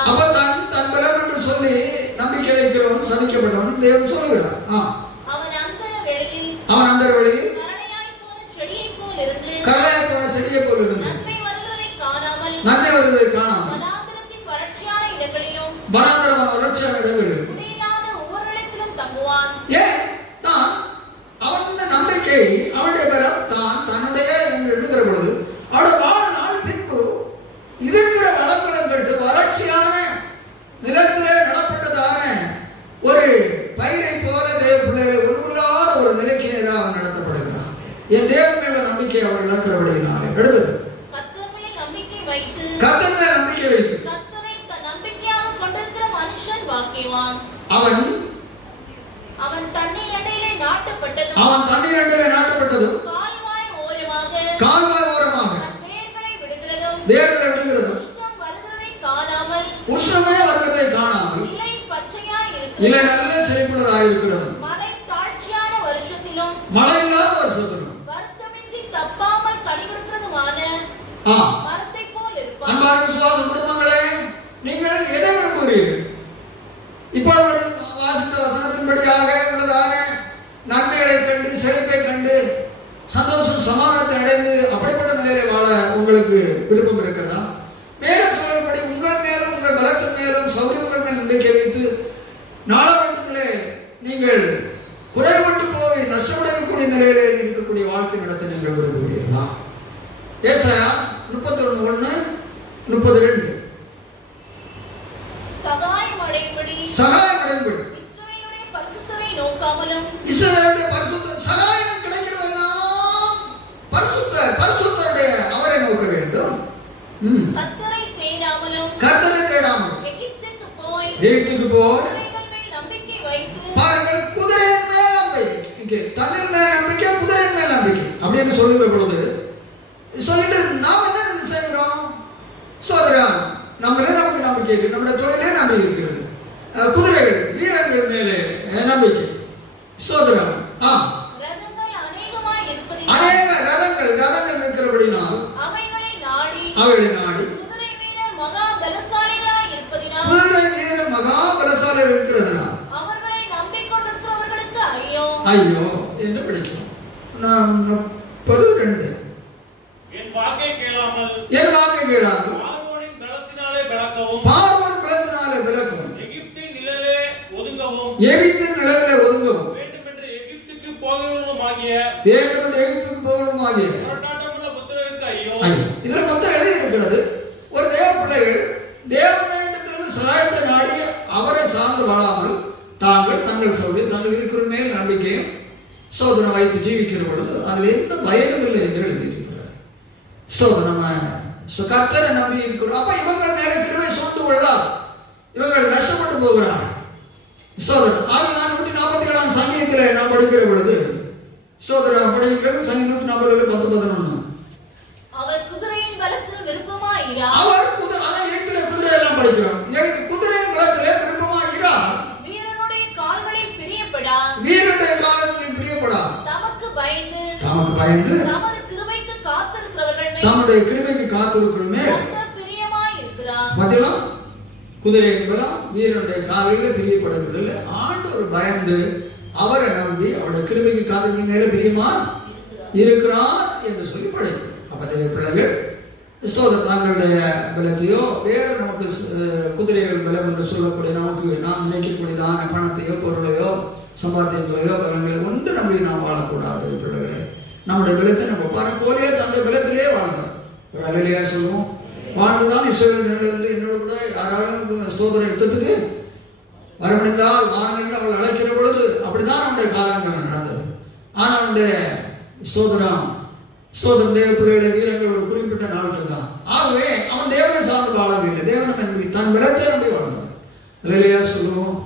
அப்ப தன் பலம் என்று சொல்லி நம்பிக்கை வைக்கிறவன் சதிக்கப்பட்டவன் தேவன் சொல்லுகிறார். அவன் அந்த வழியில் கரளையாய் போன செடியை போல் இருந்து நன்மை வருவதை காணாமல் வனாந்திரத்தின் வறட்சியான இடங்களிலும் வனாந்தரமான வறட்சியான இடங்களில் குடியில்லாத ஒவ்வொருவரிடத்திலும் தங்குவான். ஏன் தான் அவன் நம்பிக்கை அவனுடைய பலம் தான் தன்னுடைய என்று எழுதுகிற பொழுது அவருடைய வாழ்நாள் பின்பு இருக்கிற வளங்களும் கண்டு வறட்சியான நிலத்திலே நடப்பட்டதான ஒரு பயிரை போல தேவ பிள்ளைகளை ஒன்றுமில்லாத ஒரு நிலைக்கு நேராக அவன் நடத்தப்படுகிறான். என் தேவன் மேல நம்பிக்கை அவர் இழக்கிறபடினாலே எழுதுது. கர்த்தர் மேல் நம்பிக்கை வைத்து கர்த்தர் மேல் நம்பிக்கை வைத்து கர்த்தரை தன் நம்பிக்கையாக கொண்டிருக்கிற மனுஷன் பாக்கியவான். அவன் தண்ணீர் அண்டையிலே நாட்டப்பட்டதும் கால்வாய் ஓரமாக தன் வேர்களை விடுகிறதும் உஷ்ணமே வருகிறதை காணாமல் இலை பச்சையாய் இலை இருக்கிறது. நல்ல செழிப்புள்ளதாக இருக்கிறது. மழை தாழ்ச்சியான வருஷத்திலும் மழை இல்லாத வருஷத்திலும் வருத்தமின்றி தப்பாமல் கனி கொடுக்கிறதுமான மரத்தை போல் இருப்பான். அன்பான விசுவாச குடும்பங்களே, நீங்கள் எதை விரும்புகிறீர்கள்? இப்பொழுது வாசித்த வசனத்தின்படியாக உள்ளதான நன்மைகளை கண்டு செழிப்பை கண்டு சந்தோஷம் சமாதானத்தை அடைந்து அப்படிப்பட்ட நிலையில வாழ உங்களுக்கு விருப்பம் இருக்கிறதா? மேல சொல்லபடி உங்கள் மேலும் உங்கள் பலத்தின் மேலும் சௌரியங்கள் மேல் நம்பிக்கை வைத்து நாளாவட்டத்திலே நீங்கள் குறைபட்டு போய் நஷ்டமடையக்கூடிய நிலையிலே இருக்கக்கூடிய வாழ்க்கை நடத்த நீங்கள் விரும்புகிறீர்களா? ஏசாயா 31:1-32 சகாயம் அடையும்படி இஸ்ரவேலுடைய பரிசுத்தரை நோக்காமலும் இஸ்ரவேலுடைய பரிசுத்த சகாயம் கிடைக்கிறதெல்லாம் பரிசுத்தருடைய அவரை நோக்க வேண்டும். கர்த்தரை தேடாமலும் எகிப்துக்கு போய் குதிரைகள் மேல் நம்பிக்கை வைத்து பாருங்கள், குதிரையின் மேல் நம்பிக்கை, தன்னில் மேல் நம்பிக்கை, குதிரையின் மேல் நம்பிக்கை அப்படின்னு சொல்லுகிற பொழுது சொல்லிட்டு நாம் என்ன செய்கிறோம்? சோதரா நம்மளே நமக்கு நம்பிக்கை இருக்கு, நம்முடைய தொழிலே நம்பிக்கை இருக்கிறது. குதிரைகள் வீரர்கள் மேலே நம்பிக்கை. ஸ்தோத்திரம். அநேக ரதங்கள் இருக்கிறபடினால் அவைகளை நாடி குதிரை வீரர் மகா பலசாலி இருக்கிறதுனால் அவர்களை நம்பிக்கொண்டிருக்கிறவர்களுக்கு ஐயோ என்று படிக்கும். 32 என் வாக்கை கேளாமல் பார்வோனின் பலத்தினாலே விலக்கவும் எகிப்தின் நிழலிலே ஒதுங்கவும் வேண்டுமென்று எகிப்துக்கு போகிறவர்களுமாகிய போராட்டமுள்ள புத்திரருக்கு ஐயோ. இதுல மொத்தம் எழுதி இருக்கிறது. ஒரு தேவ பிள்ளைகள் தேவனிடத்திலிருந்து சகாயத்தை நாடி அவரை சார்ந்து வாழாமல் தங்கள் சௌரியம் தங்கள் இருக்கிற மேல் நம்பிக்கையும் சோதனை வைத்து ஜீவிக்கிற பொழுது அதில் எந்த பயனும் இல்லை என்று எழுதியிருக்கிறார். நம்ம கர்த்தரை நம்பி இருக்கிறோம். அப்ப இவங்கள் மேலே கிருபை சூழ்ந்து கொள்ளார், இவங்கள் நஷ்டப்பட்டு போகிறார். சோதரர் 147 சங்கீதத்தில் நாம் படிக்கிற பொழுது சோதரர் படிக்கிற சங்கீதம் 140:10-11 அவர் குதிரையின் பலத்தில் விருப்பமாயிரார். குதிரை எல்லாம் படிக்கிறோம். குதிரையின் பலத்திலே விருப்பமாயிரார். வீரனுடைய கால்களில் பிரியப்படார். தமக்கு பயந்து தமது கிருபைக்கு காத்திருக்கிறவர்கள் மேல் பிரியமாயிருக்கிறார். மத்தியம் குதிரையின் பலம் வீரனுடைய காலையில பிரியப்படுவதில்லை. ஆண்டவர் பயந்து அவரை நம்பி அவருடைய கிருபைக்கு காத்திருக்கிற மேல பிரியமா இருக்கிறார் என்று சொல்லி படைக்கும். அப்பதைய பிள்ளைகள் தங்களுடைய பலத்தையோ வேறு நமக்கு குதிரைகள் பலம் என்று சொல்லக்கூடிய நமக்கு நாம் நினைக்கக்கூடியதான பணத்தையோ பொருளையோ சம்பாத்தியங்களையோ பலங்களையோ ஒன்று நம்பி நாம் வாழக்கூடாது. பிள்ளைகளே, நம்முடைய பலத்தை நம்ம போலே தன்னுடைய பலத்திலே வாழ்ந்தோம். ஒரு அலையிலையா சொல்லுவோம், வாழ்ந்துதான் இஸ்ரவேலிலிருந்து என்னோட கூட யாராலும் ஸ்தோத்திரம் யுத்தத்துக்கு வரமடைந்தால் வாருங்கள் அவள் அழைக்கிற பொழுது அப்படிதான் நம்முடைய காலங்கள் நடந்தது. ஆனால் அவனுடைய ஸ்தோத்திரம் தேவ பிள்ளைகளை வீரர்கள் ஒரு குறிப்பிட்ட நாட்கள் தான். ஆகவே அவன் தேவனை சார்ந்து வாழவில்லை, தேவனை நம்பி தன் விரத்தை நம்பி வாழ்ந்தான். அலையிலையா சொல்லுவோம்,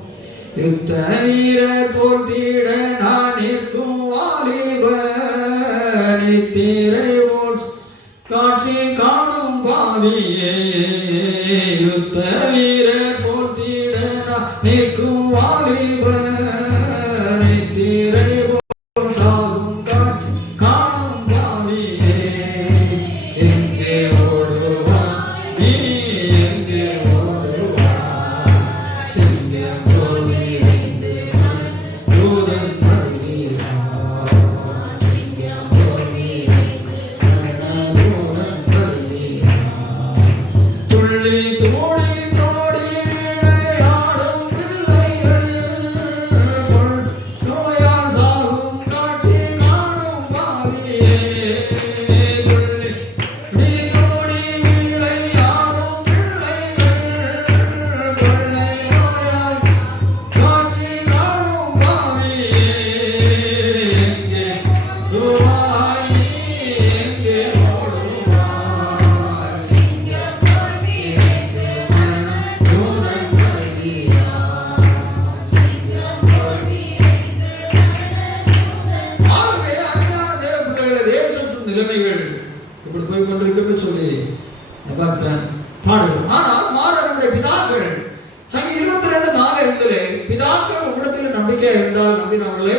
யுத்த வீரர் போர்த்திட நான் நிற்கும் வாலிபன், நித்திரை காட்சி காணும் பாவியே, யுத்த வீரர் போர்த்திட நான் நிற்கும் வாலிபன், நித்திரை சாகும் காட்சி காணும் பாவியே, எங்கே ஓடுவான் நீ எங்கே ஓடுவான், சிங்கம் போலே தூதன் படுகிறான், சிங்கம் போலே தூதன் படுகிறான், என்று சொல்லி பக்தன் பாடுகிறோம். ஆனால் மாற நம்முடைய பிதாக்கள் சங்கீதம் 22:4 பிதாக்கள் உங்களிடத்தில் நம்பிக்கையா இருந்தால் நம்பினவர்களை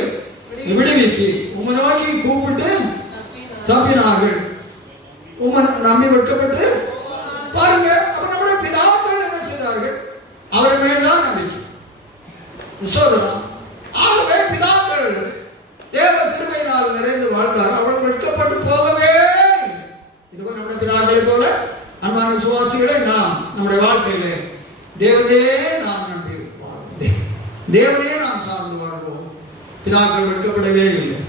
விடுவித்து உம்மை நோக்கி கூப்பிட்டு தப்பினார்கள், உம்மை நம்பி வெட்கப்பட்டு பாருங்க. அப்ப நம்முடைய பிதாக்கள் என்ன செய்தார்கள்? அவர் மேல்தான் நம்பிக்கை. ஆகவே பிதாக்கள் தேவ கிருபையினால் நிறைந்து வாழ்ந்தார். அவர்கள் வெட்கப்பட்டு போகவே இதுவரை நம்முடைய பிதாக்களை போல அன்பான விசுவாசிகளை நாம் நம்முடைய வாழ்க்கையிலே தேவனையே நாம் நம்பி வாழ்வோம், தேவனையே நாம் சார்ந்து வாழ்வோம். பிதாக்கள் வெட்கப்படவே இல்லை.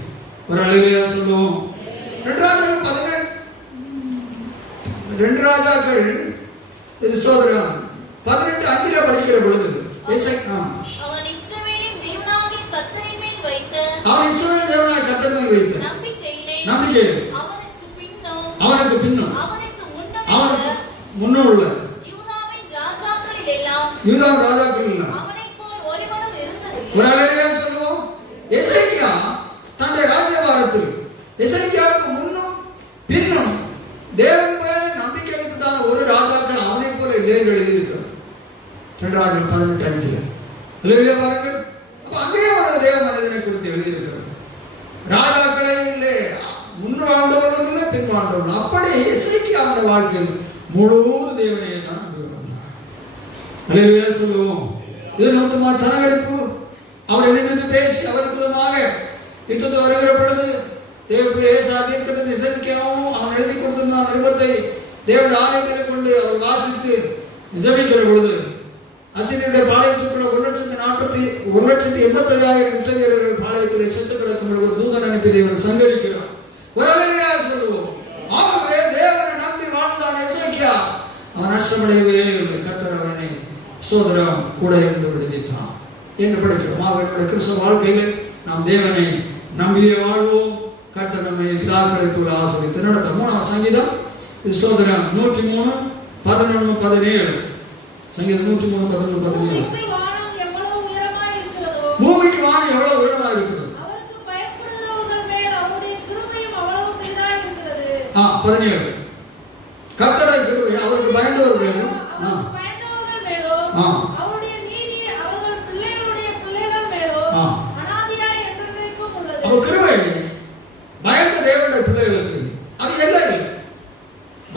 ஒரு அழகியா சொல்லுவோம். 2 ராஜாக்கள் 18:5 படிக்கிற பொழுது அவன் இஸ்ரவேலின் தேவனாகிய கர்த்தரின் மேல் வைத்த நம்பிக்கை அவனுக்கு பின்னும் அவனுக்கு முன்னும் உள்ள யூதாவின் ராஜாக்கள் எல்லாம் அவனைப் போல் ஒருவனும் இருந்ததில்லை. ஒரு அழகியா சொல்லுவோம். எசேக்கியா தன்னுடைய ராஜ்யபாரத்தில் எசேக்கியாவுக்கு முன்னும் பின்னும் தேவன் மேல் நம்பிக்கை வைத்ததான ஒரு ராஜாக்கள் அவனை போல இல்லைன்னு எழுதியிருக்கிறார். 2 ராஜாக்கள் 18:5 இல்லையா பாருங்கள். அப்ப அங்கே ஒரு தேவ மனிதனை குறித்து எழுதியிருக்கிறார். ராஜாக்களே இல்லை, முன் வாழ்ந்தவர்களும் இல்லை, பின் வாழ்ந்தவர்கள். அப்படி எசேக்கியாவுடைய வாழ்க்கையில் முழுவதும் தேவனையே தான் நம்பி வாழ்ந்தார். அல்லேலூயா சொல்லுவோம். இது நோக்கமா சனகரிப்பு அவர் என்னென்று பேசி அவருக்கு விதமாக யுத்தத்தை வருகிற பொழுது தேவனுடைய தீர்க்கதரிசி எசேக்கியாவும் அவன் எழுதி கொடுத்திருந்த நிருபத்தை தேவனுடைய ஆலயத்தில் கொண்டு அவர் வாசித்து ஜெபிக்கிற பொழுது அசீரியருடைய பாளையத்துக்குள்ள 1,80,000 யுத்த வீரர்கள் பாளையத்தில் செத்து கிடக்கும் ஒரு தூதன் அனுப்பி தேவன் சங்கரிக்கிறார். ஒரு அழகியா சொல்லுவோம். ஆகவே தேவனை நம்பி வாழ்ந்தான் எசேக்கியா. அவன் நஷ்டமடையவே இல்லை. கர்த்தர் அவனை சோதரம் கூட இருந்து விடுவித்தான் என்று படிக்கிறோம். அவனுடைய கிறிஸ்தவ வாழ்க்கையில் நாம் தேவனை நம்பியே வாழ்வோம். கர்த்தர் நம்மை பிதாக்களை போல ஆசீர்வதித்து நடத்த. 3ஆம் சங்கீதம் சோதரம் 103:11-17 சங்கீதம் 103:11-17 பூமிக்கு வானம் எவ்வளவு உயரமாக இருக்கிறது, அவருக்கு பயப்படுகிறவர்கள் மேல் அவருடைய கிருபையும் அவ்வளவு பெரிதாக இருக்கிறது. 17 கர்த்தருடைய கிருபை அவருக்கு பயந்தவர்கள் மேலும் அவருடைய நீதி அவர்கள் பிள்ளைகளுடைய பிள்ளைகள் மேலும் அனாதியாய் என்றென்றைக்கும் உள்ளது. அப்ப கிருபை பயந்த தேவனுடைய பிள்ளைகளுக்கு அது எல்லாம் இல்லை.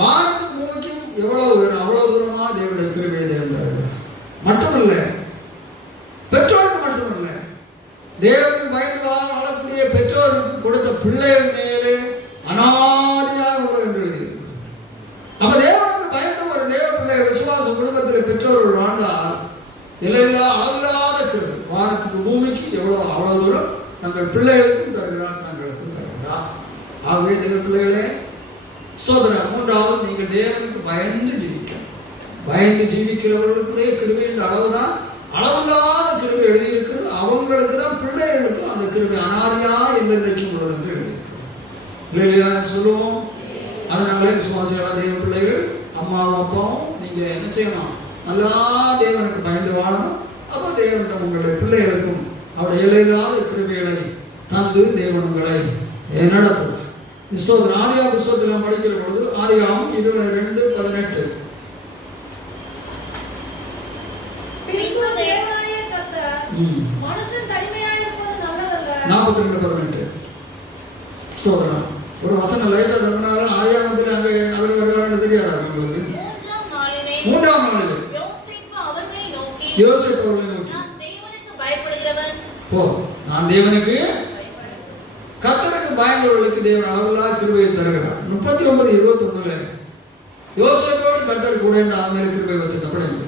வானத்துக்கு பூமிக்கும் எவ்வளவு உயரம், அவ்வளவு தூரமா தேவனுடைய கிருபை தேவன் மட்டுமல்ல, பெற்றோருக்கு மட்டுமல்ல, தேவனுக்கு பயந்து வாழக்கூடிய பெற்றோருக்கு கொடுத்த பிள்ளைகள் மேலே அனாதியாக உள்ளது என்று எழுதியிருக்கு. அப்ப தேவனுக்கு பயந்த ஒரு தேவ பிள்ளை விசுவாச குடும்பத்தில் பெற்றோர்கள் வாழ்ந்தால் நிலையில்லா அளவில்லாத கிருபை வானத்துக்கு பூமிக்கு எவ்வளவு அவ்வளவு தூரம் தங்கள் பிள்ளைகளுக்கும் தருகிறார், தங்களுக்கும் தருகிறார். ஆகவே தேவ பிள்ளைகளே சோதரர் 3வது நீங்கள் தேவனுக்கு பயந்து ஜீவிக்க. பயந்து ஜீவிக்கிறவர்களுக்குள்ளே கிருபையின் அளவுதான் அளவில்லாத கிருபை எழுதியிருக்கிறது. அவங்களுக்கு தான் பிள்ளைகளுக்கும் அந்த கிருபை அனாதியா என்றைக்கும் உள்ளது என்று எழுதியிருக்கிறது. சொல்லுவோம். அதனாலே விசுவாசியான தேவ பிள்ளைகள் அம்மாவும் அப்பாவும் நீங்க என்ன செய்யணும்? நல்லா தேவனுக்கு பயந்து வாழணும். அப்போ தேவன் உங்களுடைய பிள்ளைகளுக்கும் அவருடைய இலையில்லாத கிருபைகளை தந்து தேவன் உங்களை நடத்துவார். ஆதியாகம புத்தகத்தில் நாம் படிக்கிற பொழுது ஆதியாகமம் 22:18 மனுஷன் தனிமையாய் இருப்பது நல்லதல்ல. 42:18 ஒரு வசனம் லைட்டா தந்தனால ஆதியாகமத்தில் அங்கே அவர் வருவார்னு தெரியாது உங்களுக்கு. 3ஆம் நாளில் யோசேப்பு அவர்களை நோக்கி நான் தேவனுக்கு கர்த்தருக்கு பயந்தவர்களுக்கு தேவன் அளவில்லா கிருபையை தருகிறார். 39:21 யோசேப்போடு கர்த்தர் கூட அவன் கிருபை வைத்து கப்படைங்க.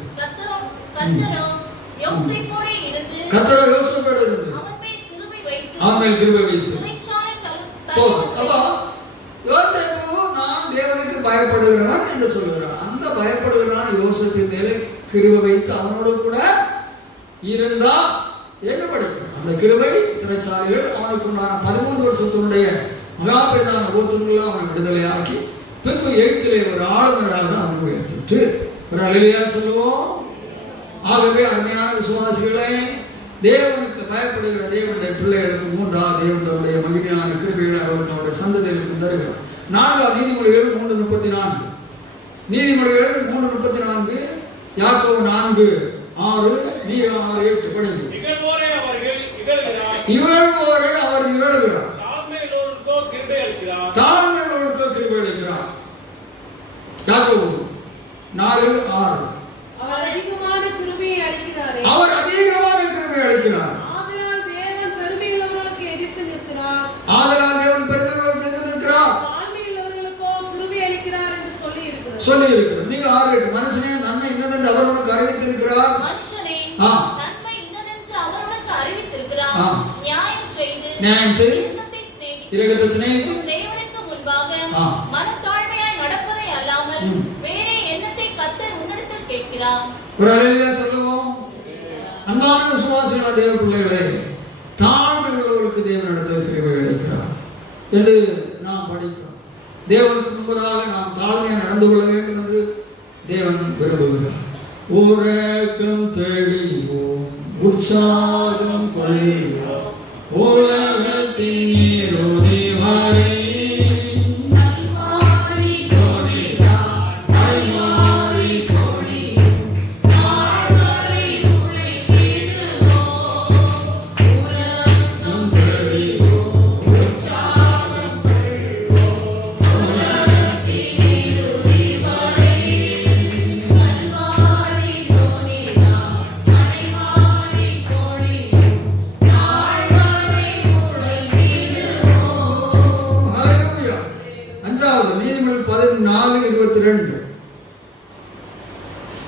கர்த்தர் யோசேப்போடு இருந்து அவன் மேல் கிருபை வைத்து அப்போ யோசேப்பு நான் தேவனுக்கு பயப்படுகிறான் என்று சொல்கிறான். அந்த பயப்படுகிறான் யோசேப்பின் மேலே கிருபை வைத்து அவனோடு கூட இருந்தா என்ன படிக்கும்? அந்த கிருபை சிறைச்சாலைகள் அவனுக்கு உண்டான 13 வருஷத்தினுடைய மகாபெரிதான ஓத்துங்களை அவனை விடுதலையாக்கி பின்பு எழுத்திலே ஒரு ஆளுநராக அவனை உயர்த்திட்டு ஒரு அலையிலையா சொல்லுவோம். ஆகவே அருமையான விசுவாசிகளை தேவனுக்கு பயப்படுகிற தேவனுடைய பிள்ளைகளுக்கு 3ஆவது தேவனுடைய மகிமையான கிருபைகளை அவருக்கு அவருடைய சந்ததிகளுக்கு தருகிறார். 4ஆம் நீதிமொழிகள் 3:34 நீதிமொழிகள் 3:34, யாக்கோபு 4:6, நீர் 6:8 படிங்க. இகழ்வோரை அவர் இகழுகிறார், இகழ்வோரை அவர் இகழுகிறார், தாழ்மையுள்ளோருக்கோ கிருபை அளிக்கிறார், தாழ்மையுள்ளோருக்கோ கிருபை அளிக்கிறார். யாக்கோபு 4:6. அவர் அதிகமான கிருபையை அளிக்கிறாரே, அவர் அதிகமான கிருபை அளிக்கிறார். ஆதலால் தேவன் பெருமையுள்ளவர்களுக்கு எதிர்த்து நிற்கிறார், ஆதலால் தேவன் பெருமையுள்ளவர்களுக்கு எதிர்த்து நிற்கிறார், தாழ்மையுள்ளவர்களுக்கோ கிருபை அளிக்கிறார் என்று சொல்லி இருக்கிறார். சொல்லி இருக்கிறார். நீங்க 6:8 மனுஷனே நன்மை இன்னதென்று அவர் உனக்கு அறிவித்திருக்கிறார். மனுஷனே ஆ. நன்மை இன்னதென்று அவர் உனக்கு அறிவித்திருக்கிறார். ஆ. நியாயம் செய்து இரக்கத்தை சிநேகித்து தேவனுக்கு முன்பாக ஆ. மனத்தாழ்மையாய் நடப்பதை அல்லாமல் வேறே எண்ணத்தை கர்த்தர் உன்னிடத்தில் கேட்கிறார். ஒரு அல்லேலூயா சொல்லுவோம். அன்பான விசுவாசிகளா தேவ பிள்ளைகளே, தாழ்மை உள்ளவருக்கு தேவனிடத்தில் கிருபை அளிக்கிறார் என்று நாம் படிக்கிறோம். தேவனுக்கு முன்பதாக நாம் தாழ்மையாக நடந்து கொள்ள வேண்டும் என்று தேவன் விரும்புகிறார். உறக்கம் தெளிவோம், உற்சாகம் கொள்வோம், உலகத்தின் நீரோடி வரை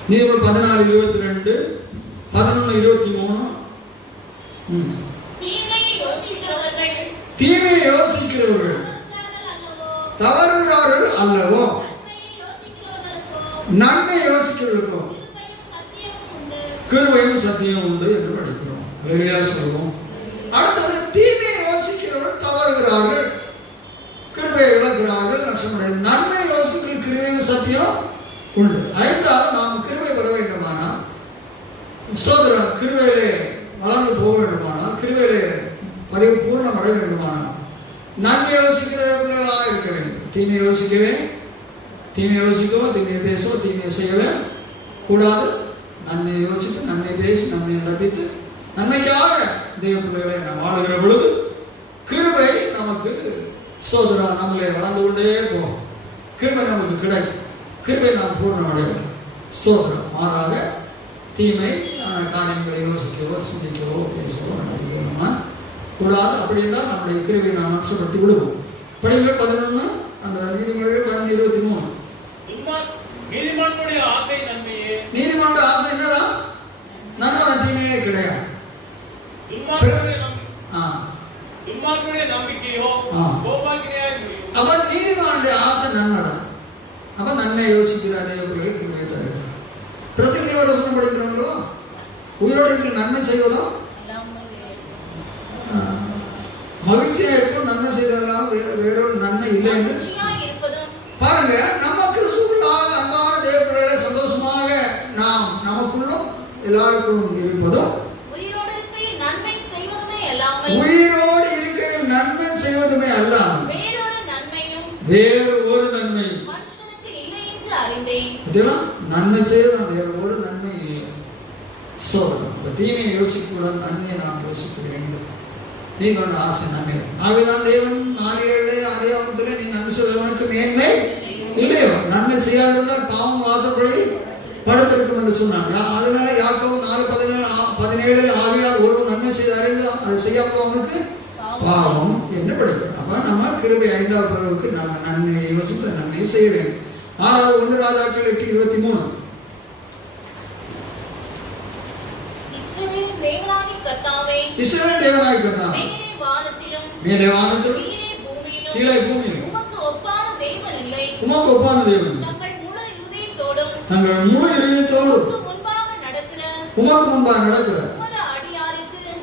நீதிமொழி 14:22, 11:23. தீமையை யோசிக்கிறவர்கள் தவறுகிறார்கள் அல்லவோ, நன்மை யோசிக்கிறவர்களுக்கோ கிருபையும் சத்தியம் உண்டு என்று படிக்கிறோம். அல்லேலூயா சொல்லுவோம். அடுத்தது தீமையை யோசிக்கிறவர்கள் தவறுகிறார்கள், கிருபையை இழக்கிறார்கள், நஷ்டமடைகிறார்கள். நன்மை யோசிக்கிற கிருபையும் சத்தியம் உண்டு. ஐந்தாவது நாம் கிருபை பெற வேண்டுமானால், சோதரன் கிருபையிலே வளர்ந்து போக வேண்டுமானால், கிருபையிலே பரிபூர்ணம் அடைய வேண்டுமானால் நன்மை யோசிக்கிறவர்களாக இருக்க வேண்டும். தீமை யோசிக்கவே, தீமை யோசிக்கவோ, தீமையை பேசவோ, தீமையை செய்யவே கூடாது. நன்மையை யோசித்து, நன்மை பேசி, நன்மையை நடப்பித்து, நன்மைக்காக தேவ பிள்ளைகளை நாம் வாழுகிற பொழுது கிருபை நமக்கு சோதரா நம்மளை வளர்ந்து கொண்டே போகும். கிருபை நமக்கு கிடைக்கும். கிருபை நாம் பூர்ணம் அடையலாம். சோதரம் மாறாக தீமை காரியங்களை யோசிக்கவோ, சிந்திக்கவோ, பேசவோ, நடக்கவோ நம்ம கூடாது. அப்படி இருந்தால் நம்முடைய கிருபையை நாம் நஷ்டப்படுத்தி விடுவோம். படிகள் 11, அந்த நீதிமொழிகள் 11:23. நீதிமானுடைய ஆசை நன்மையே, நீதிமன்ற ஆசை என்னதான்? நன்மை தீமையே கிடையாது. துன்மார்க்கனுடைய நம்பிக்கையோ கோபாக்கினையாய் முடியும். அப்ப நீதிமானுடைய ஆசை நன்மைதான். அப்ப நன்மை யோசிக்கிறாரே கிருபை தருகிறார். பிரசங்கி வசனம் படிக்கிறவங்களோ உயிரோடு இருக்கிற நன்மை செய்வதோ மகிழ்ச்சியா இருக்கும். நன்மை செய்வதெல்லாம் வேறொரு நன்மை இல்லை என்று பாருங்க. நம்ம கிறிஸ்துவுக்குள்ளாக அன்பான தேவப்பிள்ளைகளை சந்தோஷமாக நாம் நமக்குள்ளும் எல்லாருக்கும் இருப்பதும், உயிரோடு இருக்கையில் நன்மை செய்வதுமே அல்லாமல் வேறு ஒரு நன்மை மனுஷனுக்கு இல்லை என்று அறிந்தேன். இதெல்லாம் நன்மை செய்யலாம், வேறு ஒரு நன்மை இல்லை. தீமையை யோசிக்கூடாது, நன்மையை நாம் யோசிக்க வேண்டும். நீங்க ஆசை நன்மை. ஆகவேதான் தேவன் 4:7 நீ நன்மை செய்வதற்கு மேன்மை இல்லையோ, நன்மை செய்யாதிருந்தால் பாவம் வாசப்படி படுத்திருக்கும் என்று சொன்னாங்க. அதனால யாக்கோபு 4:17 ஆகியார் ஒருவன் நன்மை செய்து அறிந்து அதை செய்யாமல் அவனுக்கு பாவம் என்று படிக்கிறோம். அப்ப நம்ம கிருபை 5வது பிறகுக்கு நம்ம நன்மையை யோசித்து நன்மையை செய்ய வேண்டும். 6வது 1 ராஜாக்கள் 8:23. இஸ்ரவேல் தேவனாகிய கர்த்தாவே, மேலே வானத்திலும் கீழே பூமியிலும் உமக்கு ஒப்பான தேவன் இல்லை. தங்கள் முழு இதயத்தோடும் உமக்கு முன்பாக நடக்கிற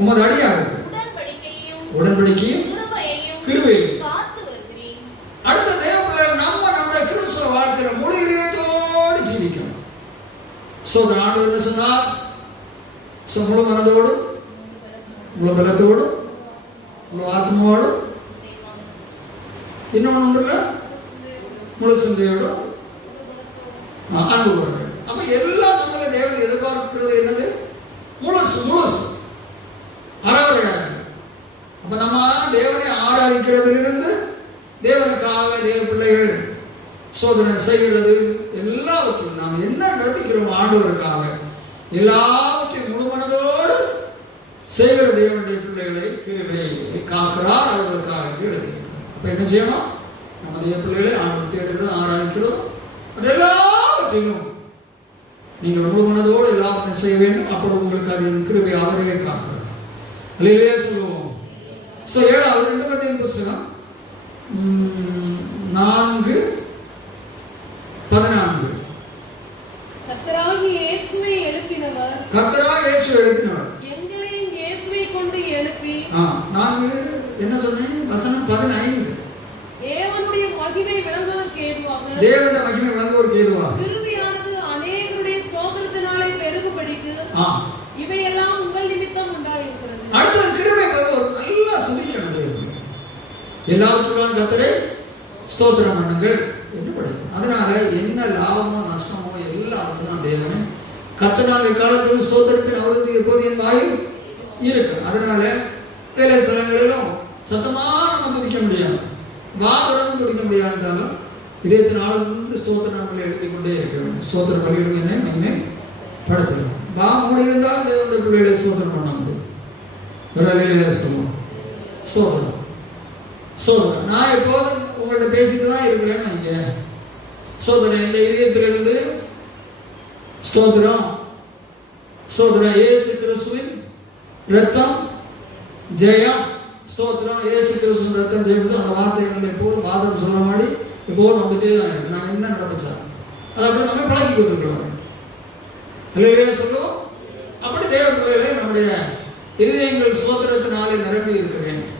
உமது அடியாருக்கு உடன்படிக்கையும் கிருபையும் அடுத்த தேவ பிள்ளைகள் நம்முடைய கிறிஸ்துவ வாழ்க்கையில முழு இதயத்தோடு ஜீவிக்கணும். ஆண்டவர் என்ன சொன்னார்? முழு மனதோடும், முழு பலத்தோடும், முழு ஆத்மாவோடும், இன்னொன்று முழு சிந்தையோடும், அன்பு கூறுங்கள். அப்ப எல்லாம் நம்மளை தேவன் எதிர்பார்க்கிறது என்னது? முழுசு முழுசு அறவரையாக. அப்ப நம்ம தேவனை ஆராதிக்கிறதிலிருந்து தேவனுக்காக தேவ பிள்ளைகள் சோதனை செய்கிறது எல்லாவற்றையும் நாம் என்ன நடத்திக்கிறோம் ஆண்டவருக்காக எல்லாவற்றையும் முழுமனதோடு செய்கிற தேவனுடைய பிள்ளைகளை கிருபை காக்கிறார், அவர்களுக்காக எழுதியிருக்கிறார். அப்ப என்ன செய்யணும்? நம்ம தேவ பிள்ளைகளை ஆண்டவர் தேடுகிறோம், ஆராதிக்கிறோம். அது எல்லாவற்றையும் நீங்கள் முழுமனதோடு எல்லாவற்றையும் செய்ய வேண்டும். அப்பொழுது உங்களுக்கு அது கிருபை அவரையே காக்கிறார். அல்லேலூயா சொல்லுவோம். 7வது 2 கொரிந்தியர் புத்தகம் 4:14. கர்த்தராகிய இயேசுவை எழுப்பினவர் எங்களையும் இயேசுவை கொண்டு எழுப்பி நான் என்ன சொன்னேன்? வசனம் 15. தேவனுடைய மகிமை விளங்குவதற்கு ஏதுவாக கிருபையானது அநேகருடைய ஸ்தோத்திரத்தினாலே பெருகும்படிக்கு இவையெல்லாம் உங்கள் நிமித்தம் உண்டாயிருக்கிறது. அடுத்தது கிருபை நல்லா துதிக்கிறது. எல்லாத்துக்கும் கர்த்தரை ஸ்தோத்திரம் பண்ணுங்கள் என்று படிக்கும். அதனால என்ன லாபமோ நஷ்டமோ எல்லாருக்கும் தேவனை கர்த்தனாகிய காலத்தில் ஸ்தோத்திரத்தின் அவருக்கு எப்போது என் வாயில் இருக்கு. அதனால வேலை ஸ்தலங்களிலும் சத்தமா நம்ம துதிக்க முடியாது, வாதரம் துதிக்க முடியாதுன்றாலும் 24 ஸ்தோத்திர நம்மளை எழுதிக் கொண்டே இருக்க வேண்டும். ஸ்தோத்திர பலியிடும் என்ன மைமை படுத்துகிறோம். மூடி இருந்தாலும் தேவனுடைய பிள்ளைகளை ஸ்தோத்திரம் பண்ண முடியும். ஸ்தோத்திரம் சோதனை. நான் எப்போதும் உங்கள்கிட்ட பேசிட்டு தான் இருக்கிறேன்னு இங்க சோதனை இந்த இதயத்திலிருந்து ஸ்தோத்திரம் ஸ்தோத்திரம். இயேசு கிறிஸ்துவின் ரத்தம் ஜெயம். ஸ்தோத்திரம். இயேசு கிறிஸ்துவின் ரத்தம் ஜெயம். அந்த வார்த்தைகள் எப்போதும் வாதம் சொல்ல மாதிரி எப்போதும் வந்துட்டே தான் இருக்கு. நான் என்ன நடந்துச்சா அதை அப்படி நம்ம பழக்கி கொடுத்துருக்கிறோம். அல்லேலூயா சொல்லுவோம். அப்படி தேவ பிள்ளைகளை நம்முடைய இருதயங்கள் ஸ்தோத்திரத்தினாலே நிரப்பி இருக்க வேண்டும்.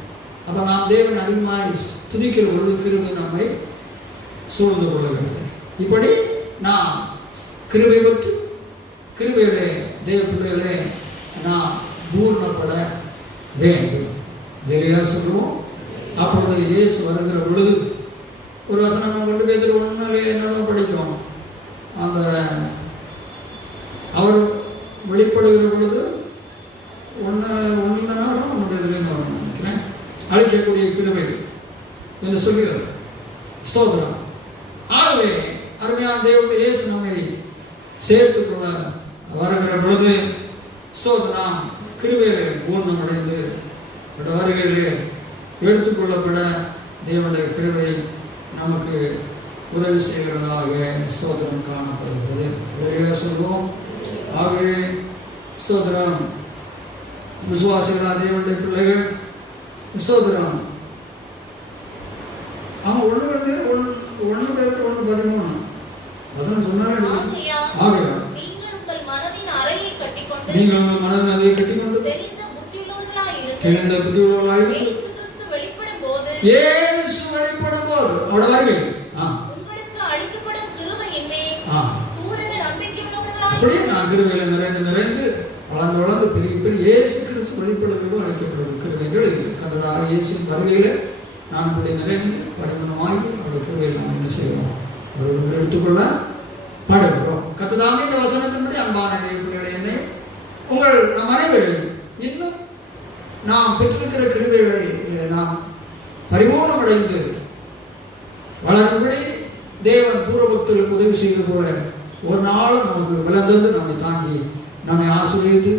அப்ப நாம் தேவன் அதிகமாய் துதிக்கிற பொழுது கிருபை நம்மை சூழ்ந்து கொள்ளுகிறது. இப்படி நாம் கிருபை பெற்று கிருபையிலே தேவ பிள்ளைகளே நாம் பூர்ணப்பட வேண்டும். வெளியா சொல்லுவோம். அப்பொழுது இயேசு வருகிற பொழுது ஒரு வசனம் நம்ம 2 பேர் 1 என்னென்ன படிக்கும். அந்த அவர் வெளிப்படுகிற பொழுது நினைக்கிறேன் அழைக்கக்கூடிய கிருபை என்று சொல்லுகிறது. ஸ்தோத்திரம். ஆகவே அருமையான தேவனுடைய இயேசு நம்மை சேர்த்துக் கொள்ள வருகிற பொழுது ஸ்தோத்திரம் கிருபையிலே பூர்ணம் அடைந்து வருகையிலே எடுத்துக்கொள்ளப்பட தேவனுடைய கிருபை நமக்கு உதவி செய்கிறதாக ஸ்தோத்திரம் காணப்படுகிறது. சொல்வோம். ஆகவே ஸ்தோத்திரம் விசுவாசிகளா தேவனுடைய பிள்ளைகள் ஸ்தோத்திரம். அவன் 1:13 வசனம் சொன்னாலே ஆகையால் நீங்கள் உங்கள் மனதின் அறையை கட்டிக்கொண்டு தெளிந்த புத்தியுள்ளவர்களாய் இருந்து இயேசு வெளிப்படும் போது அவட வருகை உங்களுக்கு அளிக்கப்படும் கிருபையின் மேல் பூரண நம்பிக்கை உள்ளவர்களாய் அப்படியே நான் கிருபையில நிறைந்து வளர்ந்து பெரிய இயேசு கிறிஸ்து வெளிப்படுவதற்கு அழைக்கப்படுவது கிருபைகள் கண்டதாக இயேசுவின் வருகையில நாம் இப்படி நிறைந்து பரிமாணமாகி அவருடைய கிருபையில் நாம் என்ன செய்வோம்? அவர்கள் எடுத்துக்கொள்ள பாடுகிறோம். கர்த்ததாமே இந்த வசனத்தின்படி அன்பான பிள்ளைகளை என்னை உங்கள் நம் அனைவரையும் இன்னும் நாம் பெற்றிருக்கிற கிருபைகளை நாம் பரிபூர்ணம் அடைந்து வளரும்படி தேவன் பூர்வபக்தர்களுக்கு உதவி செய்வது போல ஒரு நாள் நமக்கு விளந்தது நம்மை தாங்கி நம்மை ஆசீர்வதித்து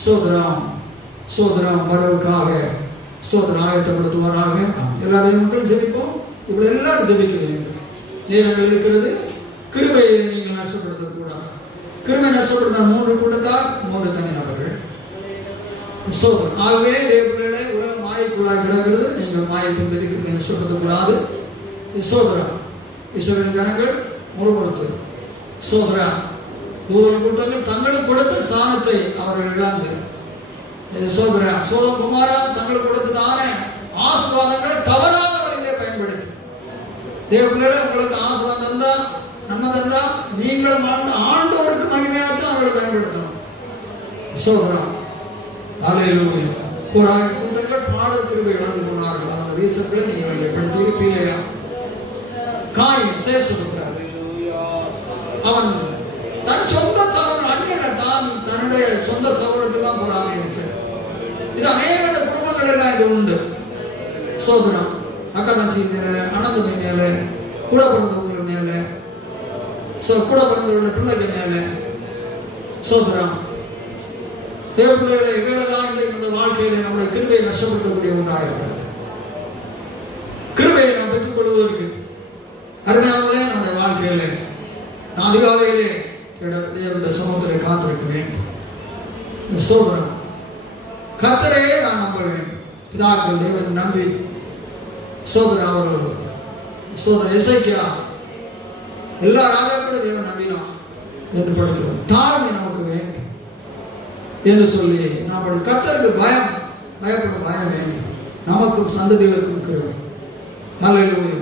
ஸ்தோத்திரம் வரவுக்காக ஸ்தோத்திரம் ஆயத்தப்படுத்துவாராக. எல்லா மக்களும் ஜெபிப்போம். இப்படி எல்லாரும் ஜெபிக்க வேண்டும். நேரங்கள் இருக்கிறது. கிருபையை நீங்கள் நஷ்டப்படுத்தக்கூடாது. கிருபை நஷ்டப்படுத்த 3 கூட்டத்தார் 3 தனி நபர்கள். ஸ்தோத்திரம். ஆகவே தேவர்களே உலக மாயைக்குள்ளாக கிடக்கிறது. நீங்கள் மாயை பின்பற்றி நஷ்டப்படுத்தக்கூடாது. ஸ்தோத்திரம். இஸ்ரவேல் ஜனங்கள் முறுமுறுத்து ஸ்தோத்திரம் தூதர் கூட்டங்கள் தங்களுக்கு கொடுத்த ஸ்தானத்தை அவர்கள் இழந்து ஸ்தோத்திரம் சோதம் குமாரா தங்களுக்கு கொடுத்ததான ஆசீர்வாதங்களை தவறாத வழியிலே பயன்படுத்தி தேவர்களே உங்களுக்கு ஆசீர்வாதம் தான் நம்ம தந்தா நீங்களும் ஆண்டவருக்கு மகிமையாகத்தான் அவர்களை பயன்படுத்தணும். ஸ்தோத்திரம். அல்லேலூயா. கூட்டங்கள் பாடல் கிருபை இழந்து கொண்டார்கள். அந்த ரீசன்களை நீங்கள் படித்து இருப்பீங்களா? காயம் சேசுகிறார். அவன் தன் சொந்த சகோதரன் அந்நியனை தான் தன்னுடைய சொந்த சகோதரத்துலாம் பொறாமை இருந்துச்சு. இது அநேக குடும்பங்கள் எல்லாம் இது உண்டு. சோதனம் அக்கா தங்கச்சி மேல, அனந்தமை மேல, கூட பிறந்தவங்க மேல, கூட பிறந்தவங்க பிள்ளைங்க மேல சோதனம். தேவ பிள்ளைகளை இவைகளெல்லாம் இந்த வாழ்க்கையில நம்முடைய கிருபையை நஷ்டப்படுத்தக்கூடிய ஒன்றாக இருக்கிறது. கிருபையை நாம் பெற்றுக் கொள்வதற்கு அருமையானதே நம்முடைய வாழ்க்கையில நான் அதிகாலையிலே தேவனுடைய சமூகத்தை காத்திருக்கிறேன். சோதனம் கர்த்தரையே நான் நம்ப வேண்டும். பிதாக்கள் தேவன் நம்பி சோதரன் அவர்கள் சோதரன் இசைக்கியா எல்லா ராஜாக்களும் தேவன் நம்பினான் என்று படிக்கிறோம். தாழ்மை நமக்கு வேண்டும் என்று சொல்லி நாம் கர்த்தருக்கு பயப்படும் பயம் வேண்டும். நமக்கும் சந்ததிகளுக்கும் இருக்கிறது. ஹல்லேலூயா.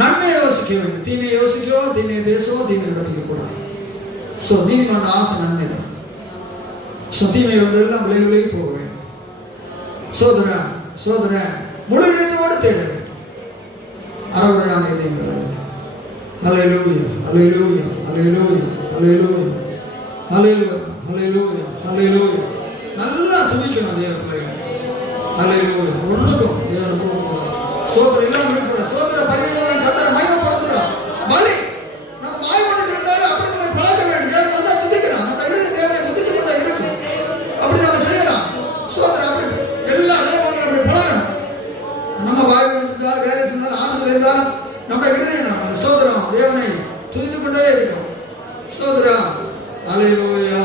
நன்மை யோசிக்க வேண்டும். தீமை யோசிக்கோ, தீமை பேசவோ, தீமை படிக்கக்கூடாது. நீதிமன்ற ஆசை நன்மை தான். தீமை வந்தெல்லாம் விலகி போக வேண்டும். சோதரன் முழு இதயத்தோடு தேட வேண்டும். அறவுரையான இதயங்கள். ஹல்லேலூயா, ஹல்லேலூயா, ஹல்லேலூயா, ஹல்லேலூயா, ஹல்லேலூயா, ஹல்லேலூயா, ஹல்லேலூயா. நல்லா துதிக்கணும் தேவ பிள்ளைகள். ஹல்லேலூயா. ஒண்ணுக்கும் சோதரம் எல்லாம் இருக்கக்கூடாது. சோதர பரிணாமம் கர்த்தரை மகிமைப்படுத்துறோம். பலி நம்ம வாய் கொண்டு இருந்தாலும் அப்படி நம்ம பழக வேண்டும். தேவன் நல்லா துதிக்கிறோம். நம்ம இறுதி தேவனை துதித்து கொண்டா இருக்கும். அப்படி நம்ம செய்யலாம். சோதரம் அப்படி எல்லா தேவனும் அப்படி பழகணும். நம்ம வாய் இருந்தாலும் வேலை செஞ்சாலும் ஆனந்தில் இருந்தாலும் நம்ம இருதயம் சோதரம் தேவனை துதித்து கொண்டே இருக்கும். சோதரம் ஹல்லேலூயா.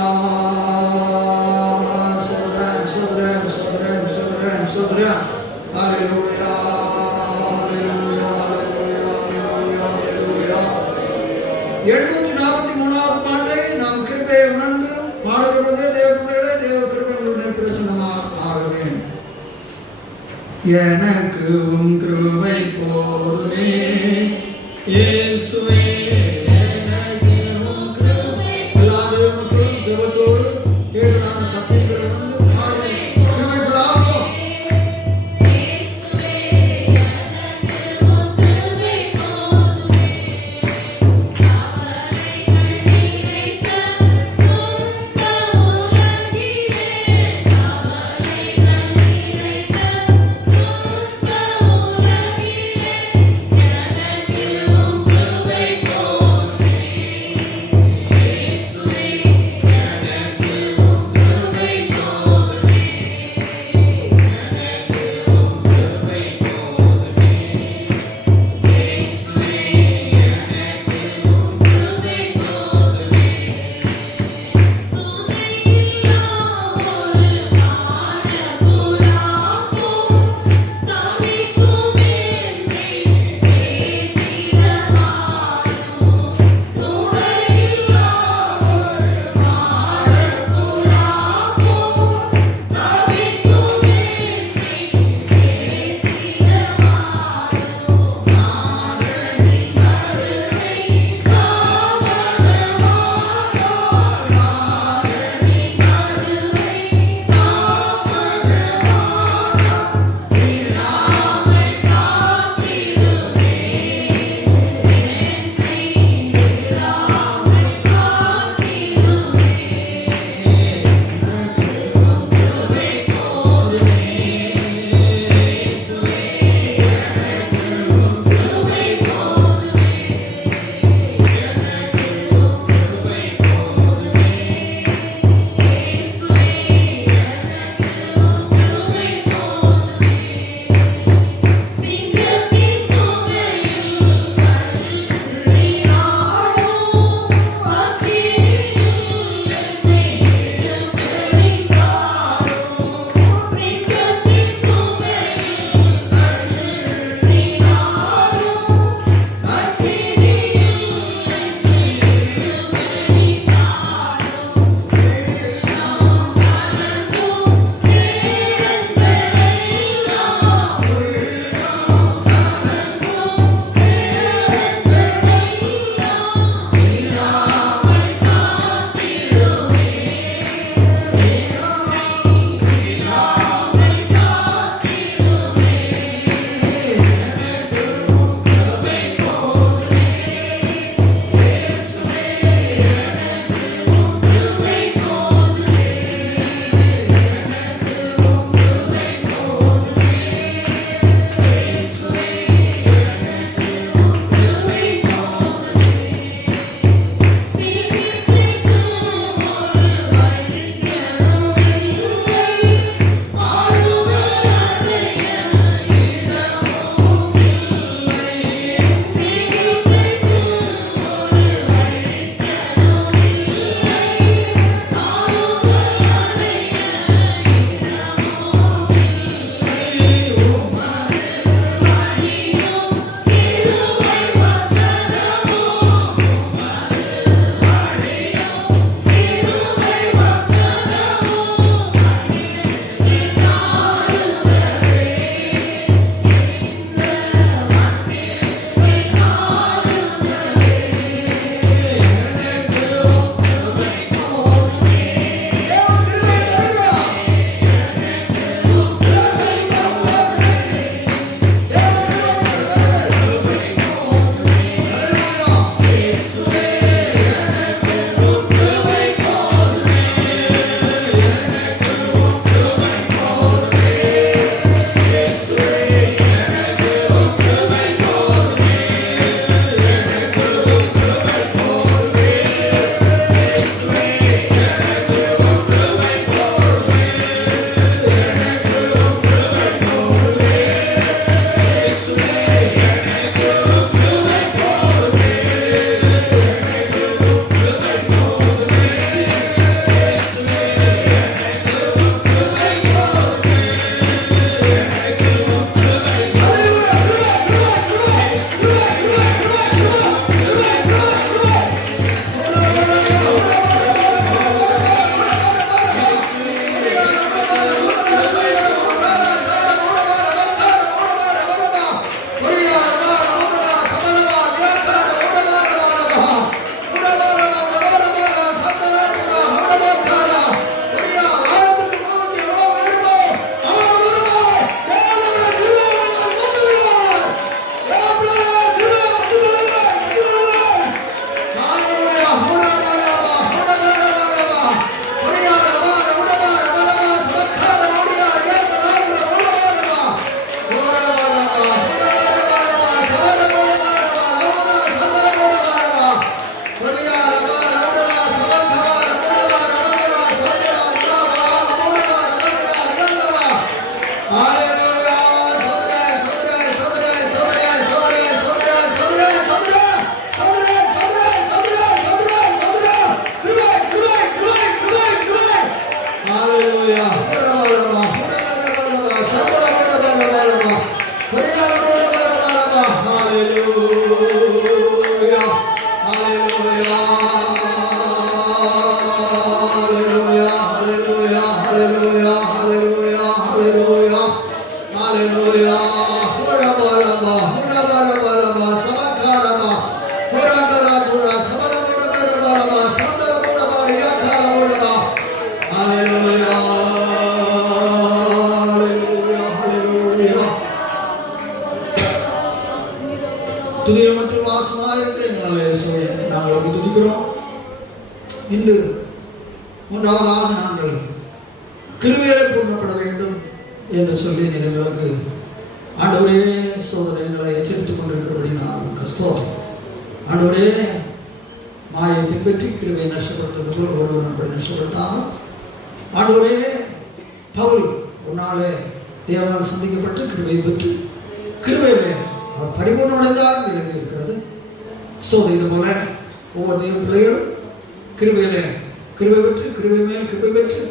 சோதரம் சோதரம் சோதரம் சோதரம் சோதரம் ஹல்லேலூயா. 743ஆம் ஆண்டை நாம் கிருபையை உணர்ந்து பாடுகிறதே தேவ பிள்ளைகளே, தேவ கிருபையுடன் பிரசன்னமாக ஆகவே. எனக்கு உன் கிருபை போதுமே இயேசுவே, எனக்கு உன் கிருபை. எல்லா தேவ மக்களும் ஜெபத்தோடு கேட்கிறான சத்தியங்களை வந்து பாடி கிருபைக்குள்ளாகும். Thank you. துதியமத்தில் வாசமாயிருக்கிற எங்களால் இயேசுவே நாங்கள் அப்படி துதிக்கிறோம். இன்று மூன்றாவதாக நாங்கள் கிருபையிலே பூர்ணப்பட வேண்டும் என்று சொல்லி எங்களுக்கு ஆண்டவரே சோதனை எங்களை எச்சரித்துக் கொண்டிருக்கிறபடி நான் ஸ்தோத்திரம். ஆண்டவரே மாயை பின்பற்றி கிருபையை நஷ்டப்படுத்துவது போல் ஒருவர் அப்படி நஷ்டப்படுத்தாமல் ஆண்டவரே பவுல் ஒரு நாளே தேவனால் சந்திக்கப்பட்டு கிருபை பெற்று கிருபையிலே அவர் பரிபூர்ணமடைந்தார் எழுதி இருக்கிறது. இது போல ஒவ்வொரு தெய்வ பிள்ளைகளும் கிருபையிலே கிருபை பெற்று கிருபை மேல் கிருபை பெற்று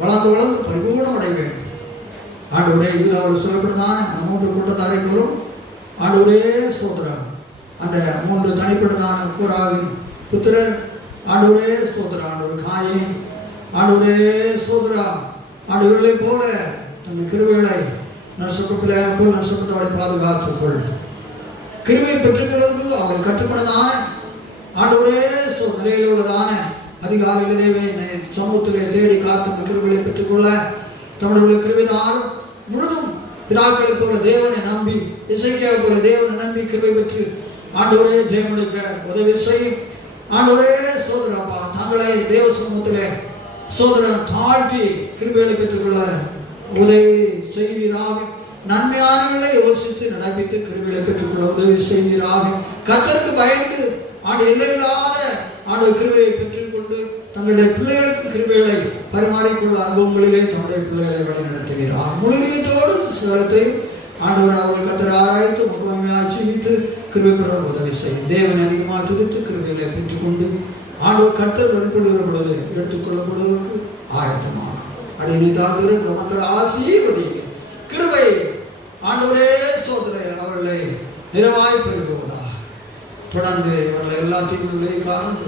வளர்ந்து வளர்ந்து பரிபூர்ணம் அடைய வேண்டும். ஆண்டவரே இதில் அவர் சொல்லப்படுதான அந்த 3 கூட்டத்தாரை போலும் ஆண்டவரே ஸ்தோத்திரம். அந்த 3 தனிப்பட்டதான கூறாவின் புத்திரர் ஆண்டவரே ஸ்தோத்திரம். ஆண்டவர் காயை ஆண்டவரே ஸ்தோத்திரம். ஆண்டவர்களை போல தங்கள் கிருபைகளை நஷ்டப்பட்டவரை பாதுகாத்துக் கொள். கிருபை பெற்றுக்கொள்வது அவர்கள் கற்றுக்கொண்டதான ஆண்டவரே நிலையில் உள்ளதான அதிகாலையில் தேவை சமூகத்திலே தேடி காத்து கிருபைகளை பெற்றுக்கொள்ள தமிழர்களுடைய கிருபைதான் முழுதும் பிதாக்களை போல தேவனை நம்பி இசைக்காவை போல தேவனை நம்பி கிருபை பெற்று ஆண்டவரே ஜெயமளிக்க உதவி செய்யும். ஆண்டவரே ஸ்தோத்திரப்பா தங்களை தேவ சமூகத்திலே ஸ்தோத்திரம் தாழ்த்தி கிருபைகளை பெற்றுக்கொள்ள உதவி செய்வீராக. நன்மையானவர்களை யோசித்து நடப்பித்து கிருபைகளை பெற்றுக்கொள்ள உதவி செய்வீராக. கர்த்தருக்கு பயந்து எல்லையில்லாத கிருபையை பெற்றுக்கொண்டு தங்களுடைய பிள்ளைகளுக்கு கிருபைகளை பரிமாறிக்கொள்ள அனுபவங்களிலே தன்னுடைய பிள்ளைகளை வழி நடத்துகிறார். முழுமையத்தோடு சேலத்தை ஆண்டவர் அவர்கள் கர்த்தரை ஆராய்த்து முக்கியமாக ஜீவித்து கிருபை பெற உதவி செய்யும். தேவனை அதிகமாக துதித்து கிருபைகளை பெற்றுக்கொண்டு ஆண்டவர் கர்த்தர் வெளிப்படுகிற பொழுது எடுத்துக்கொள்ளப்படுவதற்கு ஆயத்தமாக அடையை தாழ்ந்து மக்கள் ஆசீர்வதிங்க. கிருபை ஆண்டவரே ஸ்தோத்திர அவர்களை நிறைவாய் பெறுவதா தொடர்ந்து அவர்களை எல்லா தீர்வுகளையும் காரணம்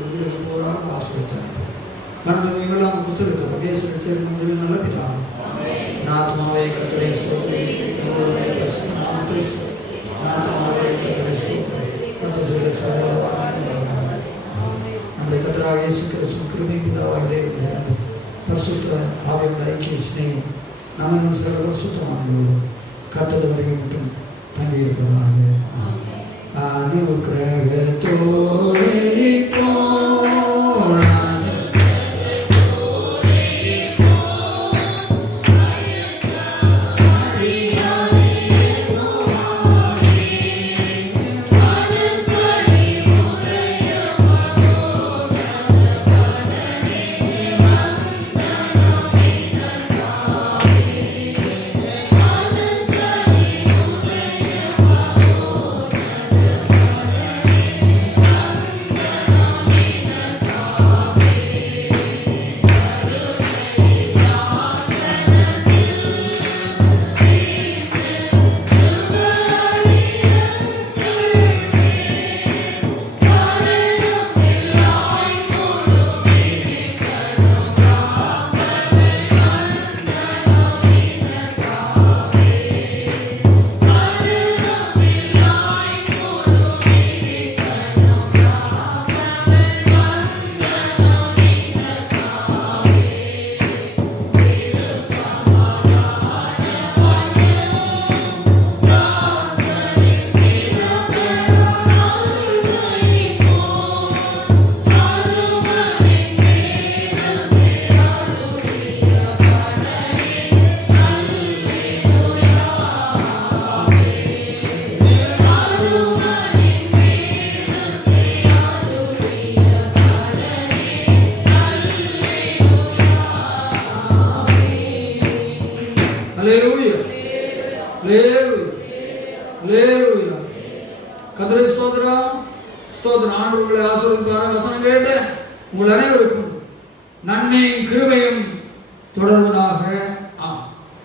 போராட ஆசிரியர் கடந்த நீங்களாம் செலுத்த தேச நல்ல பிதாவே நாத்மாவை கர்த்தரை ஸ்தோத்திரி நாத்மாவை கர்த்தரை ஸ்தோத்திரி நம்முடைய கர்த்தராகிய இயேசு கிறிஸ்து கிருபை பிதாவாகிய தேவனுடைய பரிசுத்த ஆவியுடைய ஐக்கிய சிநேகம் நம்ம சகல சுத்தமானவர்களோடு கர்த்தர் வரைக்கும் மட்டும் தங்கியிருப்பதாக. அனுக்கிரகத்தோடே கர்த்தரை ஸ்தோத்திரம் ஸ்தோத்திரம். ஆண்டவர்களை ஆசீர்வதிப்பார். வசனம் கேட்டு உங்கள் அனைவருக்கும் நன்மையும் கிருபையும் தொடர்வதாக.